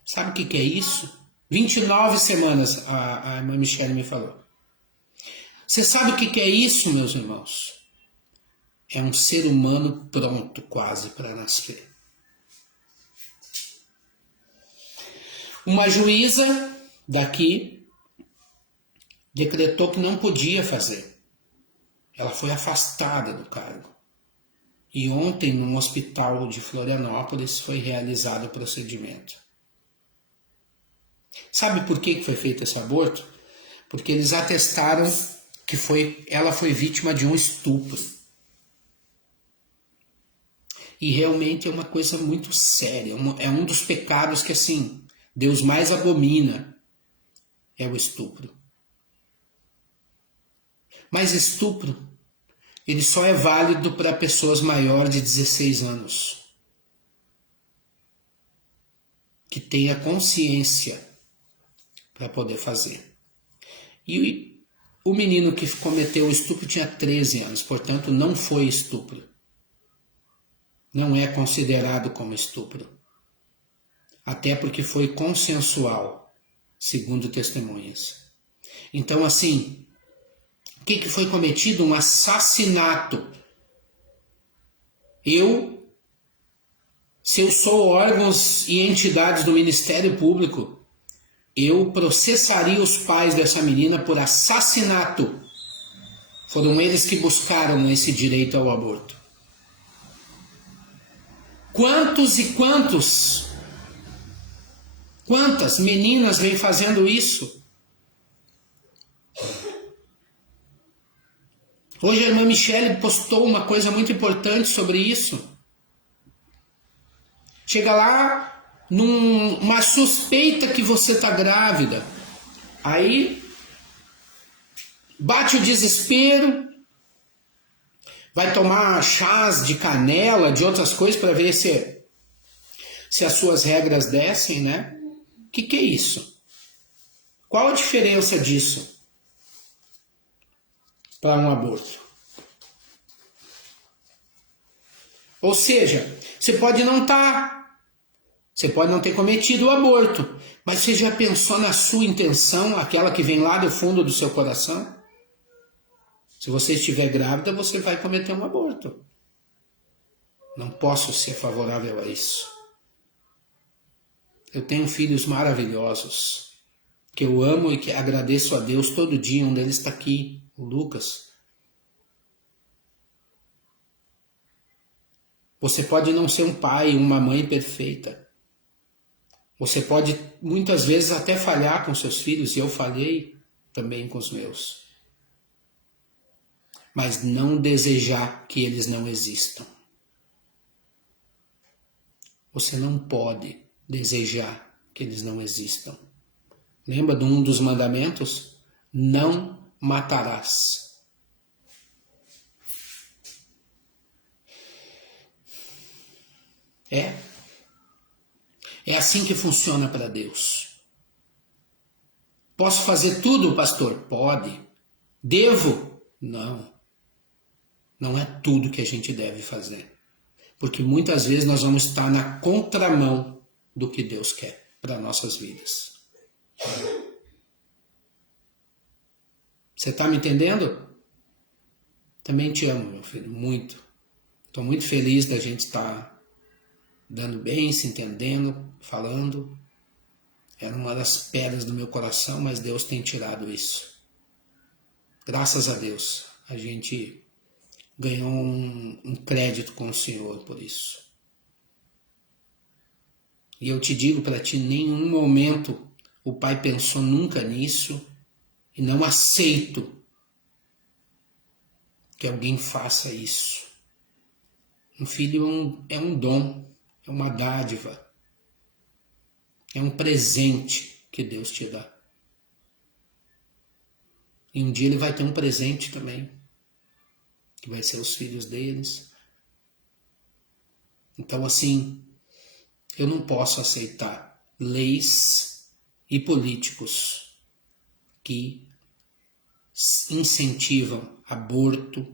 Sabe o que é isso? 29 semanas, a irmã Michele me falou. Você sabe o que é isso, meus irmãos? É um ser humano pronto quase para nascer. Uma juíza daqui decretou que não podia fazer. Ela foi afastada do cargo. E ontem, num hospital de Florianópolis, foi realizado o procedimento. Sabe por que foi feito esse aborto? Porque eles atestaram que ela foi vítima de um estupro. E realmente é uma coisa muito séria. É um dos pecados que, assim, Deus mais abomina, é o estupro. Mas estupro, ele só é válido para pessoas maiores de 16 anos. Que tenha consciência para poder fazer. E o menino que cometeu o estupro tinha 13 anos, portanto não foi estupro. Não é considerado como estupro. Até porque foi consensual, segundo testemunhas. Então, assim, o que foi cometido? Um assassinato. Se eu sou órgãos e entidades do Ministério Público, eu processaria os pais dessa menina por assassinato. Foram eles que buscaram esse direito ao aborto. Quantos e quantas meninas vêm fazendo isso? Hoje a irmã Michele postou uma coisa muito importante sobre isso. Chega lá, numa suspeita que você está grávida. Aí bate o desespero, vai tomar chás de canela, de outras coisas para ver se as suas regras descem, né? O que é isso? Qual a diferença disso para um aborto? Ou seja, você pode não ter cometido o aborto, mas você já pensou na sua intenção, aquela que vem lá do fundo do seu coração? Se você estiver grávida, você vai cometer um aborto. Não posso ser favorável a isso. Eu tenho filhos maravilhosos, que eu amo e que agradeço a Deus todo dia. Um deles está aqui, o Lucas. Você pode não ser um pai, uma mãe perfeita. Você pode muitas vezes até falhar com seus filhos, e eu falhei também com os meus. Mas não desejar que eles não existam. Você não pode desejar que eles não existam. Lembra de um dos mandamentos? Não matarás. É assim que funciona para Deus. Posso fazer tudo, pastor? Pode. Devo? Não. Não é tudo que a gente deve fazer. Porque muitas vezes nós vamos estar na contramão do que Deus quer para nossas vidas. Você está me entendendo? Também te amo, meu filho, muito. Estou muito feliz da gente estar dando bem, se entendendo, falando. Era uma das pedras do meu coração, mas Deus tem tirado isso. Graças a Deus, a gente ganhou um crédito com o Senhor por isso. E eu te digo para ti, em nenhum momento o pai pensou nunca nisso, e não aceito que alguém faça isso. Um filho é um dom, é uma dádiva, é um presente que Deus te dá. E um dia ele vai ter um presente também, que vai ser os filhos deles. Então, assim, eu não posso aceitar leis e políticos que incentivam aborto.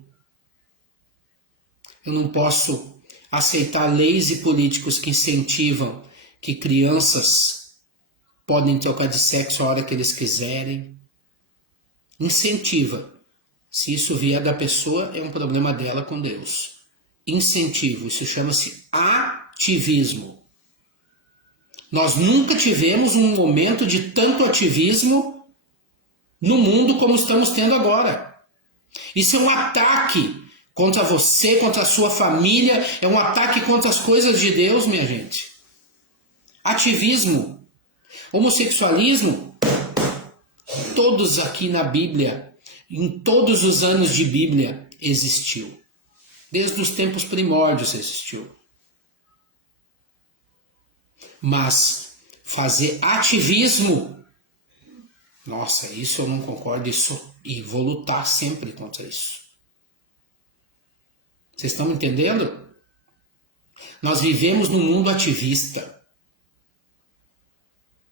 Eu não posso aceitar leis e políticos que incentivam que crianças podem trocar de sexo a hora que eles quiserem. Incentiva. Se isso vier da pessoa, é um problema dela com Deus. Incentivo. Isso chama-se ativismo. Nós nunca tivemos um momento de tanto ativismo no mundo como estamos tendo agora. Isso é um ataque contra você, contra a sua família, é um ataque contra as coisas de Deus, minha gente. Ativismo, homossexualismo, todos aqui na Bíblia, em todos os anos de Bíblia, existiu. Desde os tempos primórdios existiu. Mas fazer ativismo, nossa, isso eu não concordo, e vou lutar sempre contra isso. Vocês estão me entendendo? Nós vivemos num mundo ativista.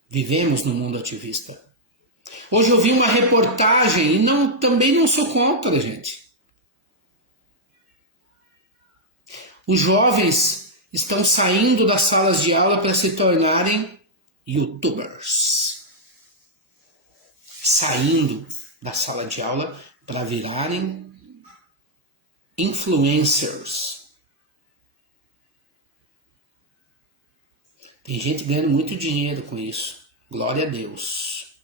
Vivemos num mundo ativista. Hoje eu vi uma reportagem, e também não sou contra, gente. Os jovens estão saindo das salas de aula para se tornarem youtubers. Saindo da sala de aula para virarem influencers. Tem gente ganhando muito dinheiro com isso. Glória a Deus.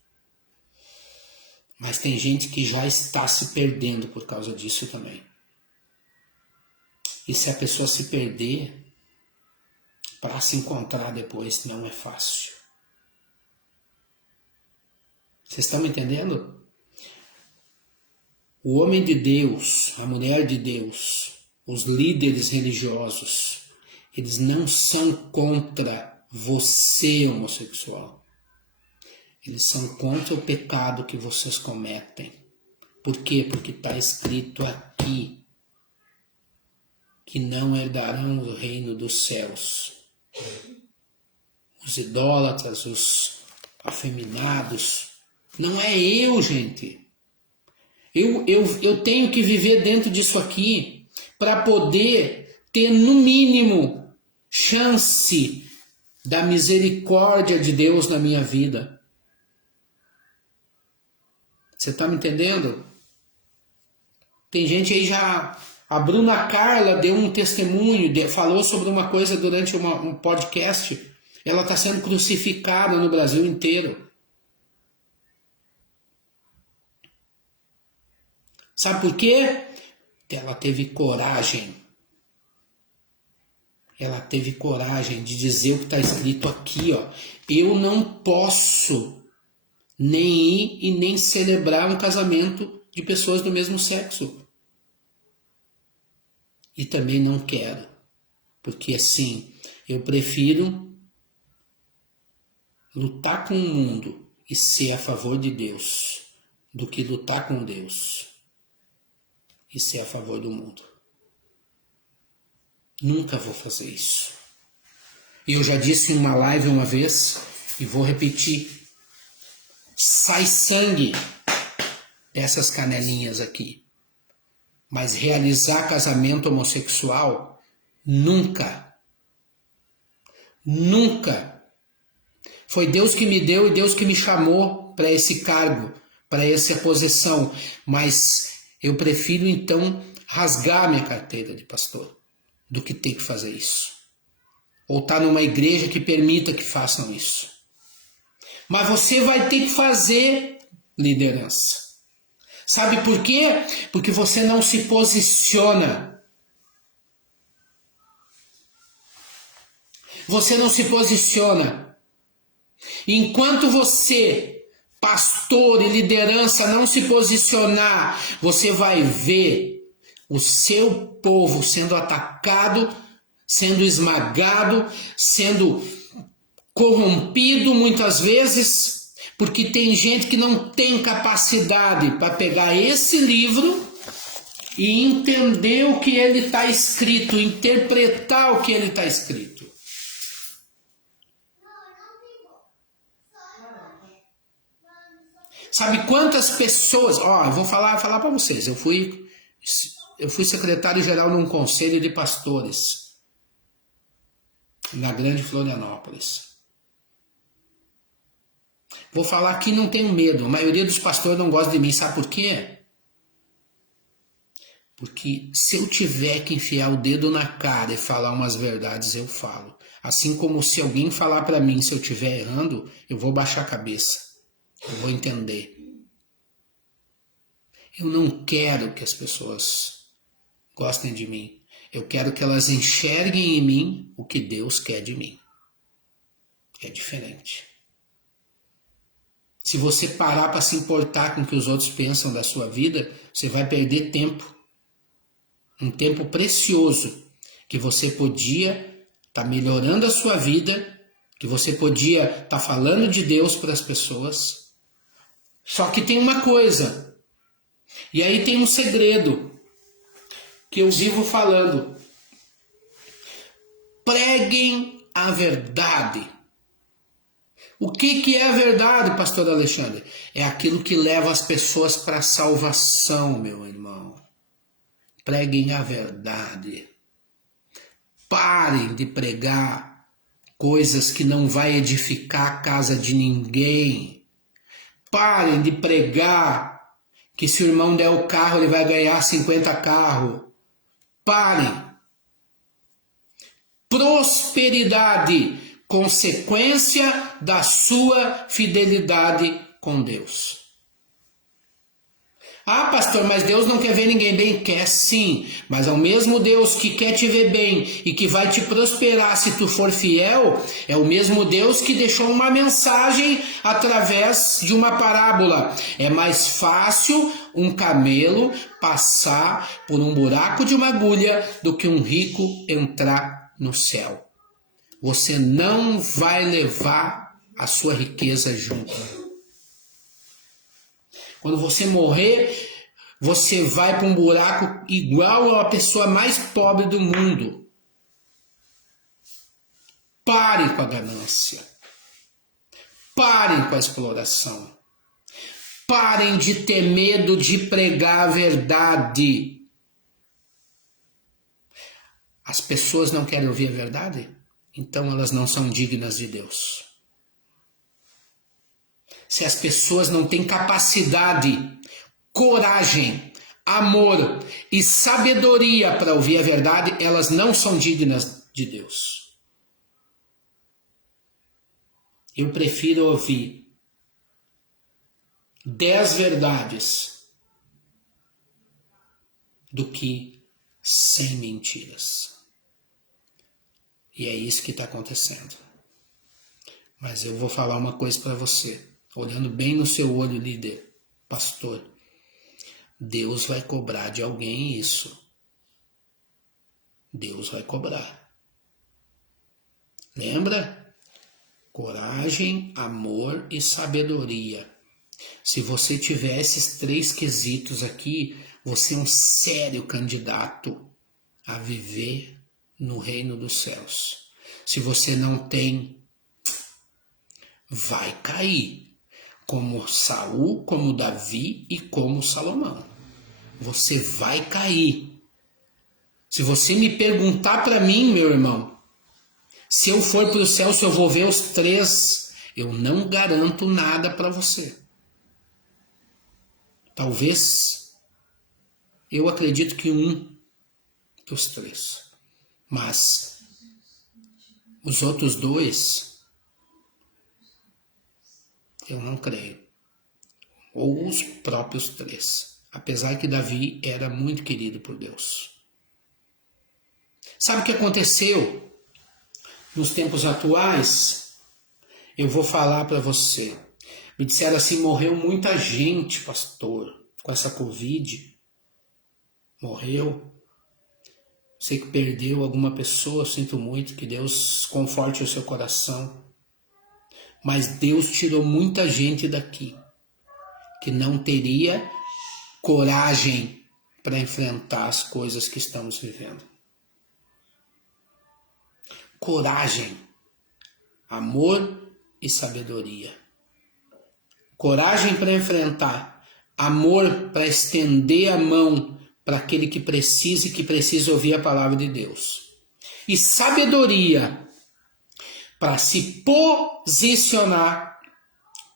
Mas tem gente que já está se perdendo por causa disso também. E se a pessoa se perder, para se encontrar depois não é fácil. Vocês estão me entendendo? O homem de Deus, a mulher de Deus, os líderes religiosos, eles não são contra você, homossexual. Eles são contra o pecado que vocês cometem. Por quê? Porque está escrito aqui que não herdarão o reino dos céus. Os idólatras, os afeminados. Não é eu, gente. Eu tenho que viver dentro disso aqui para poder ter, no mínimo, chance da misericórdia de Deus na minha vida. Você está me entendendo? Tem gente aí já... A Bruna Carla deu um testemunho, falou sobre uma coisa durante um podcast. Ela está sendo crucificada no Brasil inteiro. Sabe por quê? Ela teve coragem. Ela teve coragem de dizer o que está escrito aqui, ó. Eu não posso nem ir e nem celebrar um casamento de pessoas do mesmo sexo. E também não quero. Porque assim, eu prefiro lutar com o mundo e ser a favor de Deus do que lutar com Deus e ser a favor do mundo. Nunca vou fazer isso. E eu já disse em uma live uma vez e vou repetir. Sai sangue dessas canelinhas aqui. Mas realizar casamento homossexual, nunca. Nunca. Foi Deus que me deu e Deus que me chamou para esse cargo, para essa posição. Mas eu prefiro então rasgar minha carteira de pastor do que ter que fazer isso. Ou estar numa igreja que permita que façam isso. Mas você vai ter que fazer liderança. Sabe por quê? Porque você não se posiciona. Você não se posiciona. Enquanto você, pastor e liderança, não se posicionar, você vai ver o seu povo sendo atacado, sendo esmagado, sendo corrompido muitas vezes, porque tem gente que não tem capacidade para pegar esse livro e entender o que ele está escrito, interpretar o que ele está escrito. Sabe quantas pessoas... eu vou falar para vocês. Eu fui secretário-geral num conselho de pastores na Grande Florianópolis. Vou falar que não tenho medo. A maioria dos pastores não gosta de mim. Sabe por quê? Porque se eu tiver que enfiar o dedo na cara e falar umas verdades, eu falo. Assim como se alguém falar para mim se eu estiver errando, eu vou baixar a cabeça. Eu vou entender. Eu não quero que as pessoas gostem de mim. Eu quero que elas enxerguem em mim o que Deus quer de mim. É diferente. Se você parar para se importar com o que os outros pensam da sua vida, você vai perder tempo. Um tempo precioso que você podia estar melhorando a sua vida, que você podia estar falando de Deus para as pessoas. Só que tem uma coisa, e aí tem um segredo que eu vivo falando. Preguem a verdade. O que é a verdade, pastor Alexandre? É aquilo que leva as pessoas para a salvação, meu irmão. Preguem a verdade. Parem de pregar coisas que não vai edificar a casa de ninguém. Parem de pregar que se o irmão der o carro, ele vai ganhar 50 carros. Parem. Prosperidade. consequência da sua fidelidade com Deus. Ah, pastor, mas Deus não quer ver ninguém bem? Quer sim, mas ao mesmo Deus que quer te ver bem e que vai te prosperar se tu for fiel, é o mesmo Deus que deixou uma mensagem através de uma parábola. É mais fácil um camelo passar por um buraco de uma agulha do que um rico entrar no céu. Você não vai levar a sua riqueza junto. Quando você morrer, você vai para um buraco igual a pessoa mais pobre do mundo. Parem com a ganância. Parem com a exploração. Parem de ter medo de pregar a verdade. As pessoas não querem ouvir a verdade? Então elas não são dignas de Deus. Se as pessoas não têm capacidade, coragem, amor e sabedoria para ouvir a verdade, elas não são dignas de Deus. Eu prefiro ouvir 10 verdades do que 100 mentiras. E é isso que está acontecendo. Mas eu vou falar uma coisa para você. Olhando bem no seu olho, líder, pastor, Deus vai cobrar de alguém isso. Deus vai cobrar. Lembra? Coragem, amor e sabedoria. Se você tiver esses 3 quesitos aqui, você é um sério candidato a viver no reino dos céus. Se você não tem, vai cair. Como Saul, como Davi e como Salomão. Você vai cair. Se você me perguntar para mim, meu irmão, se eu for para o céu, se eu vou ver os 3, eu não garanto nada para você. Talvez, eu acredito que um dos 3. Mas os outros 2... eu não creio. Ou os próprios 3. Apesar que Davi era muito querido por Deus. Sabe o que aconteceu nos tempos atuais? Eu vou falar para você. Me disseram assim, morreu muita gente, pastor, com essa Covid. Morreu. Sei que perdeu alguma pessoa, sinto muito, que Deus conforte o seu coração. Mas Deus tirou muita gente daqui que não teria coragem para enfrentar as coisas que estamos vivendo. Coragem, amor e sabedoria. Coragem para enfrentar, amor para estender a mão para aquele que precisa ouvir a palavra de Deus. E sabedoria para se posicionar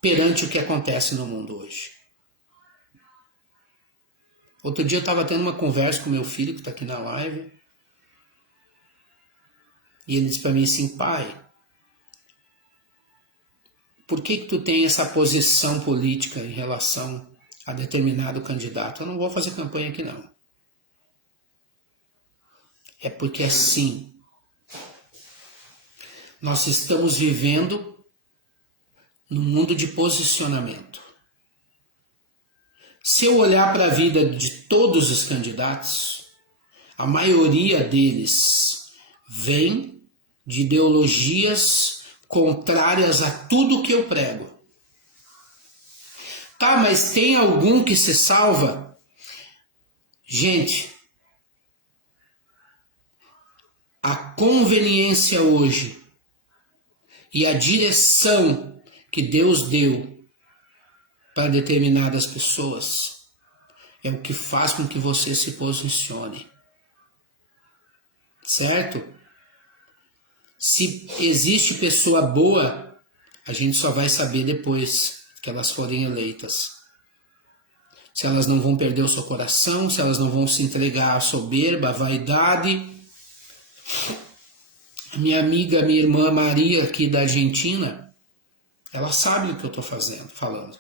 perante o que acontece no mundo hoje. Outro dia eu estava tendo uma conversa com meu filho, que está aqui na live, e ele disse para mim assim, pai, por que tu tem essa posição política em relação a determinado candidato? Eu não vou fazer campanha aqui não. É porque assim, nós estamos vivendo num mundo de posicionamento. Se eu olhar para a vida de todos os candidatos, a maioria deles vem de ideologias contrárias a tudo que eu prego. Tá, mas tem algum que se salva? Gente, a conveniência hoje e a direção que Deus deu para determinadas pessoas é o que faz com que você se posicione. Certo? Se existe pessoa boa, a gente só vai saber depois que elas forem eleitas. Se elas não vão perder o seu coração, se elas não vão se entregar à soberba, à vaidade. Minha amiga, minha irmã Maria, aqui da Argentina, ela sabe o que eu estou falando.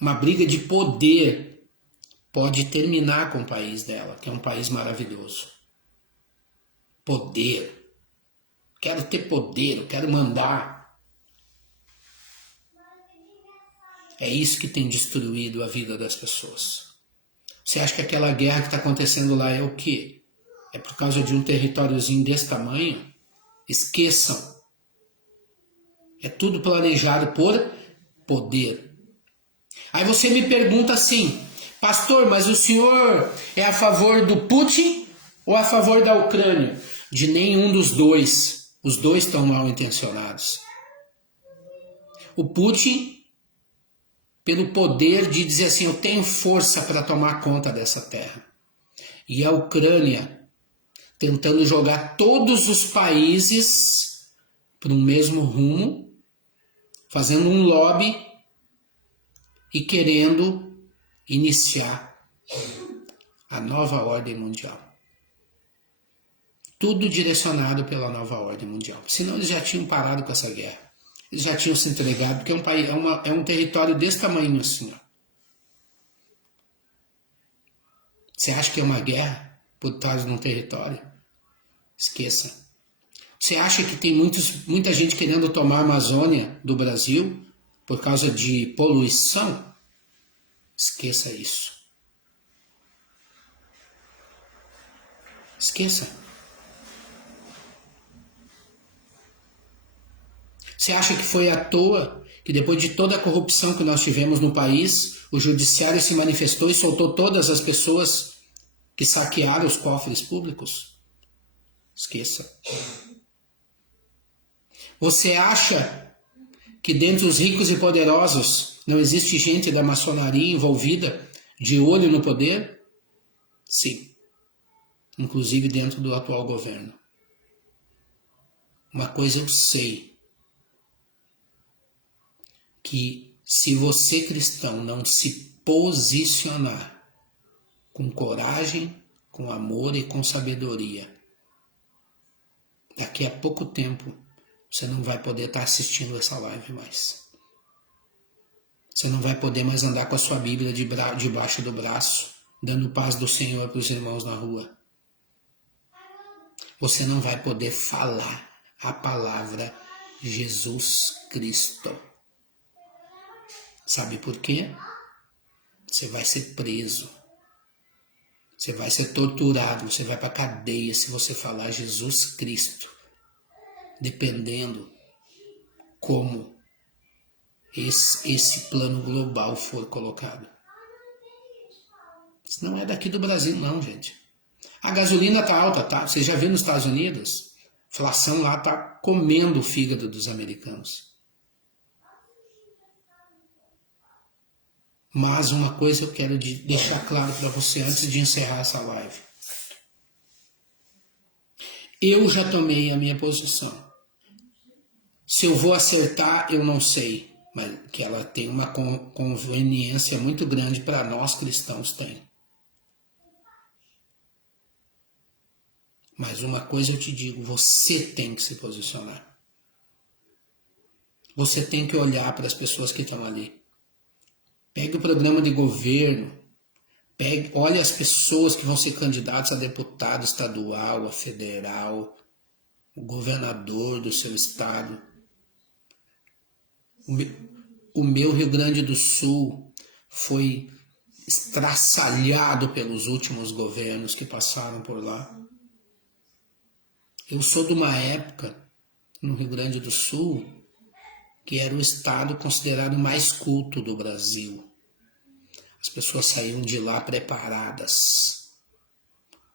Uma briga de poder pode terminar com o país dela, que é um país maravilhoso. Poder. Quero ter poder, eu quero mandar. É isso que tem destruído a vida das pessoas. Você acha que aquela guerra que está acontecendo lá é o quê? É por causa de um territóriozinho desse tamanho? Esqueçam. É tudo planejado por poder. Aí você me pergunta assim, pastor, mas o senhor é a favor do Putin ou a favor da Ucrânia? De nenhum dos dois. Os dois estão mal intencionados. O Putin, pelo poder de dizer assim, eu tenho força para tomar conta dessa terra. E a Ucrânia, tentando jogar todos os países para um mesmo rumo, fazendo um lobby e querendo iniciar a nova ordem mundial. Tudo direcionado pela nova ordem mundial. Senão eles já tinham parado com essa guerra. Eles já tinham se entregado, porque é um país, é um território desse tamanho assim. Ó. Você acha que é uma guerra por trás de um território? Esqueça. Você acha que tem muita gente querendo tomar a Amazônia do Brasil por causa de poluição? Esqueça isso. Esqueça. Você acha que foi à toa que depois de toda a corrupção que nós tivemos no país, o judiciário se manifestou e soltou todas as pessoas que saquearam os cofres públicos? Esqueça. Você acha que dentro dos ricos e poderosos não existe gente da maçonaria envolvida, de olho no poder? Sim. Inclusive dentro do atual governo. Uma coisa eu sei, que se você cristão não se posicionar com coragem, com amor e com sabedoria, daqui a pouco tempo você não vai poder estar assistindo essa live mais. Você não vai poder mais andar com a sua Bíblia debaixo do braço, dando paz do Senhor para os irmãos na rua. Você não vai poder falar a palavra Jesus Cristo. Sabe por quê? Você vai ser preso. Você vai ser torturado, você vai para a cadeia se você falar Jesus Cristo. Dependendo como esse plano global for colocado. Isso não é daqui do Brasil não, gente. A gasolina tá alta, tá? Você já viu nos Estados Unidos? A inflação lá tá comendo o fígado dos americanos. Mas uma coisa eu quero deixar claro para você antes de encerrar essa live. Eu já tomei a minha posição. Se eu vou acertar, eu não sei. Mas que ela tem uma conveniência muito grande para nós cristãos, tem. Mas uma coisa eu te digo, você tem que se posicionar. Você tem que olhar para as pessoas que estão ali. Pegue o programa de governo, olhe as pessoas que vão ser candidatos a deputado estadual, a federal, o governador do seu estado. O meu Rio Grande do Sul foi estraçalhado pelos últimos governos que passaram por lá. Eu sou de uma época, no Rio Grande do Sul, que era o estado considerado mais culto do Brasil. As pessoas saíam de lá preparadas.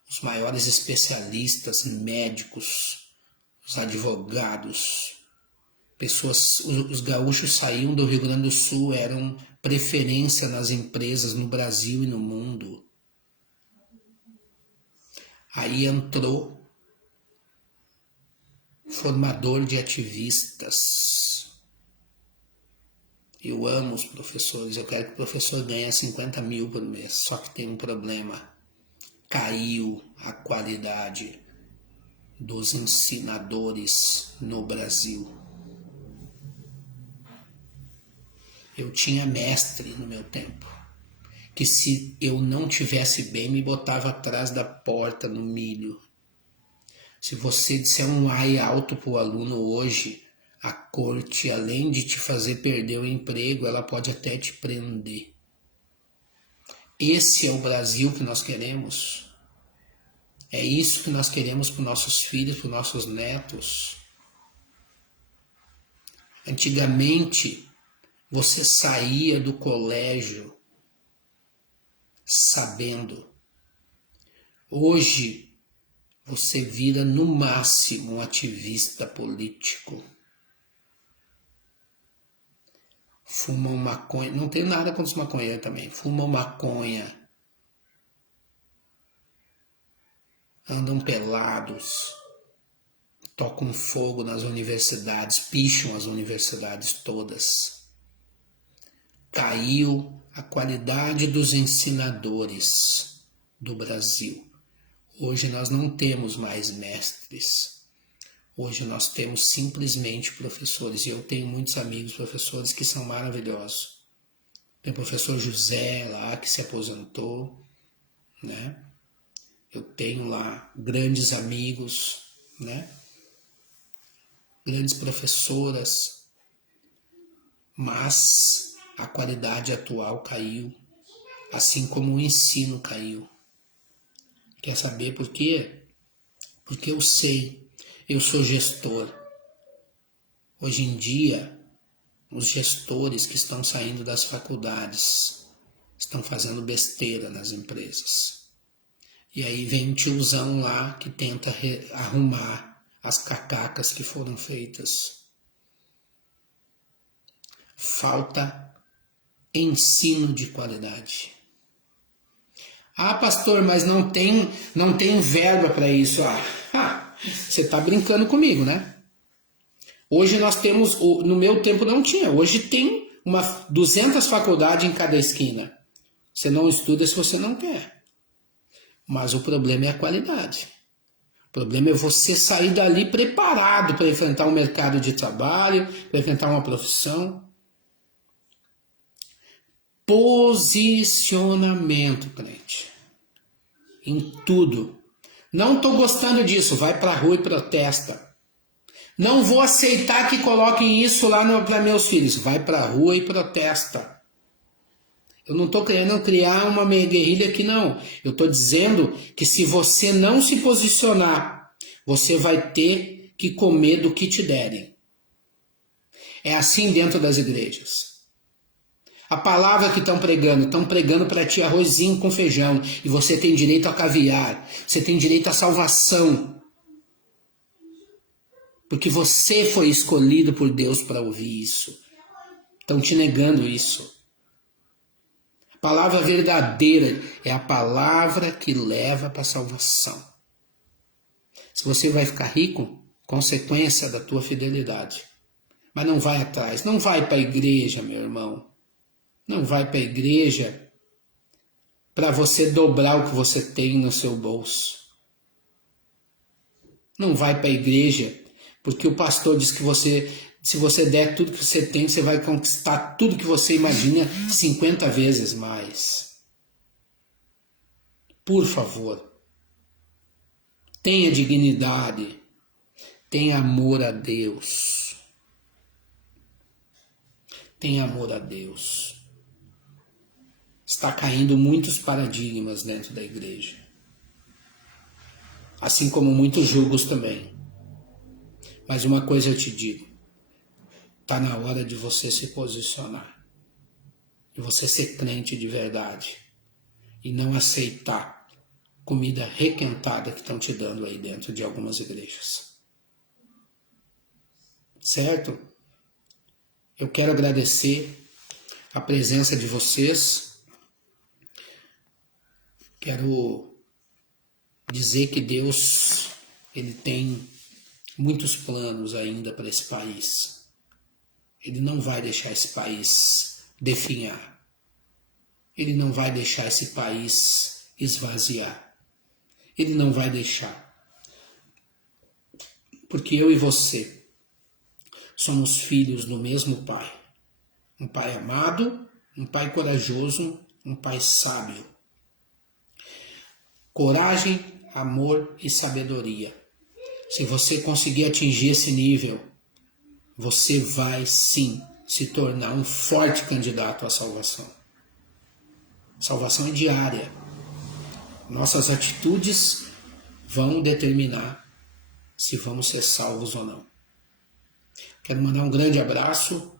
Os maiores especialistas, médicos, os advogados, os gaúchos saíam do Rio Grande do Sul, eram preferência nas empresas no Brasil e no mundo. Aí entrou formador de ativistas. Eu amo os professores, eu quero que o professor ganhe 50 mil por mês, só que tem um problema. Caiu a qualidade dos ensinadores no Brasil. Eu tinha mestre no meu tempo, que se eu não tivesse bem, me botava atrás da porta no milho. Se você disser um ai alto para o aluno hoje, a corte, além de te fazer perder o emprego, ela pode até te prender. Esse é o Brasil que nós queremos. É isso que nós queremos para os nossos filhos, para os nossos netos. Antigamente, você saía do colégio sabendo. Hoje, você vira no máximo um ativista político. Fumam maconha, não tem nada contra os maconheiros também, fumam maconha, andam pelados, tocam fogo nas universidades, picham as universidades todas. Caiu a qualidade dos ensinadores do Brasil. Hoje nós não temos mais mestres. Hoje nós temos simplesmente professores. E eu tenho muitos amigos professores que são maravilhosos. Tem o professor José lá que se aposentou, né? Eu tenho lá grandes amigos, né? Grandes professoras. Mas a qualidade atual caiu, assim como o ensino caiu. Quer saber por quê? Porque eu sei, eu sou gestor. Hoje em dia, os gestores que estão saindo das faculdades estão fazendo besteira nas empresas. E aí vem um tiozão lá que tenta arrumar as cacacas que foram feitas. Falta ensino de qualidade. Ah, pastor, mas não tem verba para isso. Você está brincando comigo, né? Hoje nós temos, no meu tempo não tinha, hoje tem 200 faculdades em cada esquina. Você não estuda se você não quer. Mas o problema é a qualidade. O problema é você sair dali preparado para enfrentar um mercado de trabalho, para enfrentar uma profissão. Posicionamento, crente. Em tudo. Não estou gostando disso, vai para a rua e protesta. Não vou aceitar que coloquem isso lá para meus filhos. Vai para a rua e protesta. Eu não estou querendo criar uma meia guerrilha aqui, não. Eu estou dizendo que se você não se posicionar, você vai ter que comer do que te derem. É assim dentro das igrejas. A palavra que estão pregando para ti arrozinho com feijão. E você tem direito a caviar. Você tem direito à salvação. Porque você foi escolhido por Deus para ouvir isso. Estão te negando isso. A palavra verdadeira é a palavra que leva para a salvação. Se você vai ficar rico, consequência da tua fidelidade. Mas não vai atrás. Não vai para a igreja, meu irmão. Não vai para a igreja para você dobrar o que você tem no seu bolso. Não vai para a igreja porque o pastor diz que se você der tudo que você tem, você vai conquistar tudo que você imagina 50 vezes mais. Por favor, tenha dignidade, tenha amor a Deus. Tenha amor a Deus. Está caindo muitos paradigmas dentro da igreja. Assim como muitos julgos também. Mas uma coisa eu te digo. Está na hora de você se posicionar. De você ser crente de verdade. E não aceitar comida requentada que estão te dando aí dentro de algumas igrejas. Certo? Eu quero agradecer a presença de vocês. Quero dizer que Deus, Ele tem muitos planos ainda para esse país. Ele não vai deixar esse país definhar. Ele não vai deixar esse país esvaziar. Ele não vai deixar. Porque eu e você somos filhos do mesmo Pai. Um Pai amado, um Pai corajoso, um Pai sábio. Coragem, amor e sabedoria. Se você conseguir atingir esse nível, você vai sim se tornar um forte candidato à salvação. Salvação é diária. Nossas atitudes vão determinar se vamos ser salvos ou não. Quero mandar um grande abraço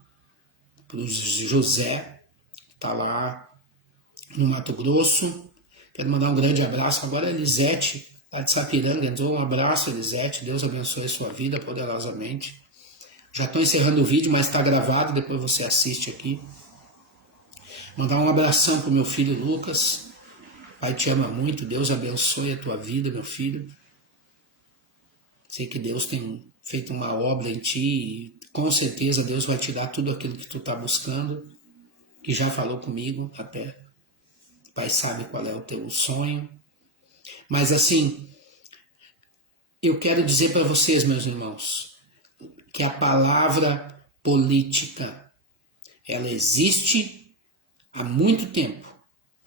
para o José, que está lá no Mato Grosso. Quero mandar um grande abraço agora a Elisete, lá de Sapiranga. Então, um abraço, Elisete. Deus abençoe a sua vida poderosamente. Já estou encerrando o vídeo, mas está gravado, depois você assiste aqui. Mandar um abração para o meu filho Lucas. Pai te ama muito, Deus abençoe a tua vida, meu filho. Sei que Deus tem feito uma obra em ti e com certeza Deus vai te dar tudo aquilo que tu está buscando, que já falou comigo até. O Pai sabe qual é o teu sonho. Mas assim, eu quero dizer para vocês, meus irmãos, que a palavra política, ela existe há muito tempo,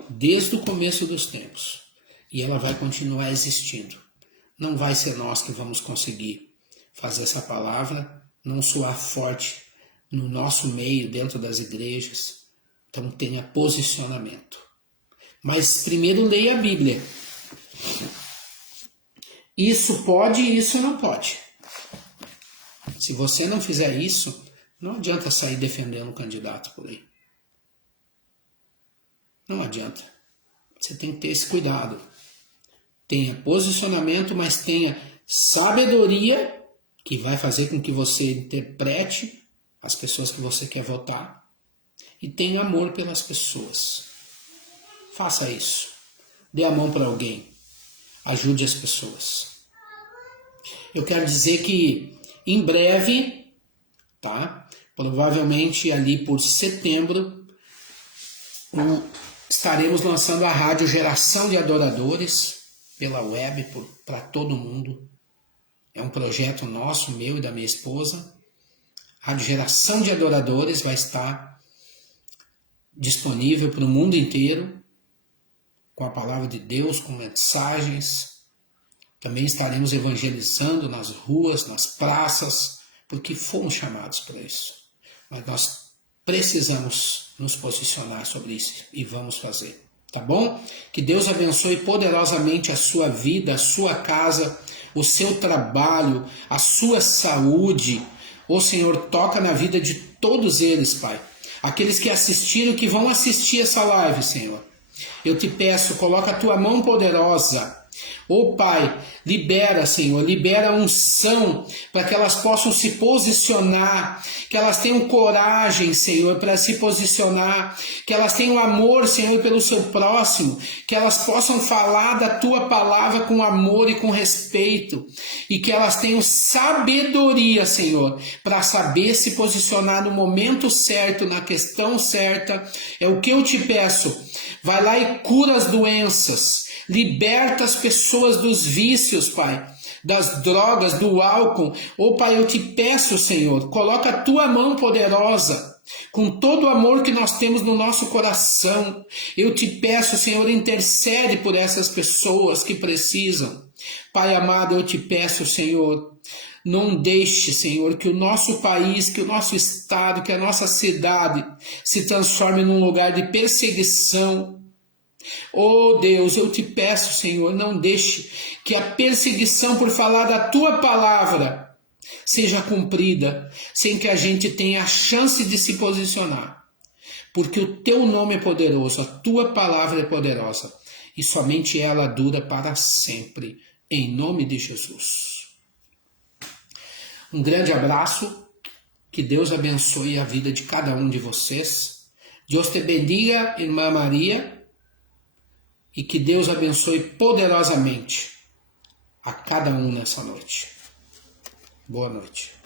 desde o começo dos tempos, e ela vai continuar existindo. Não vai ser nós que vamos conseguir fazer essa palavra não soar forte no nosso meio, dentro das igrejas. Então tenha posicionamento. Mas primeiro leia a Bíblia. Isso pode e isso não pode. Se você não fizer isso, não adianta sair defendendo o candidato por aí. Não adianta. Você tem que ter esse cuidado. Tenha posicionamento, mas tenha sabedoria que vai fazer com que você interprete as pessoas que você quer votar e tenha amor pelas pessoas. Faça isso. Dê a mão para alguém. Ajude as pessoas. Eu quero dizer que em breve, tá? Provavelmente ali por setembro, estaremos lançando a rádio Geração de Adoradores pela web para todo mundo. É um projeto nosso, meu e da minha esposa. A Rádio Geração de Adoradores vai estar disponível para o mundo inteiro, com a palavra de Deus, com mensagens. Também estaremos evangelizando nas ruas, nas praças, porque fomos chamados para isso. Mas nós precisamos nos posicionar sobre isso e vamos fazer. Tá bom? Que Deus abençoe poderosamente a sua vida, a sua casa, o seu trabalho, a sua saúde. Ô Senhor, toca na vida de todos eles, Pai. Aqueles que assistiram, que vão assistir essa live, Senhor. Eu te peço, coloca a tua mão poderosa. Ô Pai, libera, Senhor, libera a unção para que elas possam se posicionar, que elas tenham coragem, Senhor, para se posicionar, que elas tenham amor, Senhor, pelo seu próximo, que elas possam falar da tua palavra com amor e com respeito, e que elas tenham sabedoria, Senhor, para saber se posicionar no momento certo, na questão certa. É o que eu te peço. Vai lá e cura as doenças. Liberta as pessoas dos vícios, Pai, das drogas, do álcool. Ô Pai, eu te peço, Senhor, coloca a tua mão poderosa, com todo o amor que nós temos no nosso coração. Eu te peço, Senhor, intercede por essas pessoas que precisam. Pai amado, eu te peço, Senhor, não deixe, Senhor, que o nosso país, que o nosso estado, que a nossa cidade se transforme num lugar de perseguição. Oh Deus, eu te peço, Senhor, não deixe que a perseguição por falar da tua palavra seja cumprida, sem que a gente tenha a chance de se posicionar. Porque o teu nome é poderoso, a tua palavra é poderosa, e somente ela dura para sempre, em nome de Jesus. Um grande abraço, que Deus abençoe a vida de cada um de vocês. Deus te bendiga, irmã Maria, e que Deus abençoe poderosamente a cada um nessa noite. Boa noite.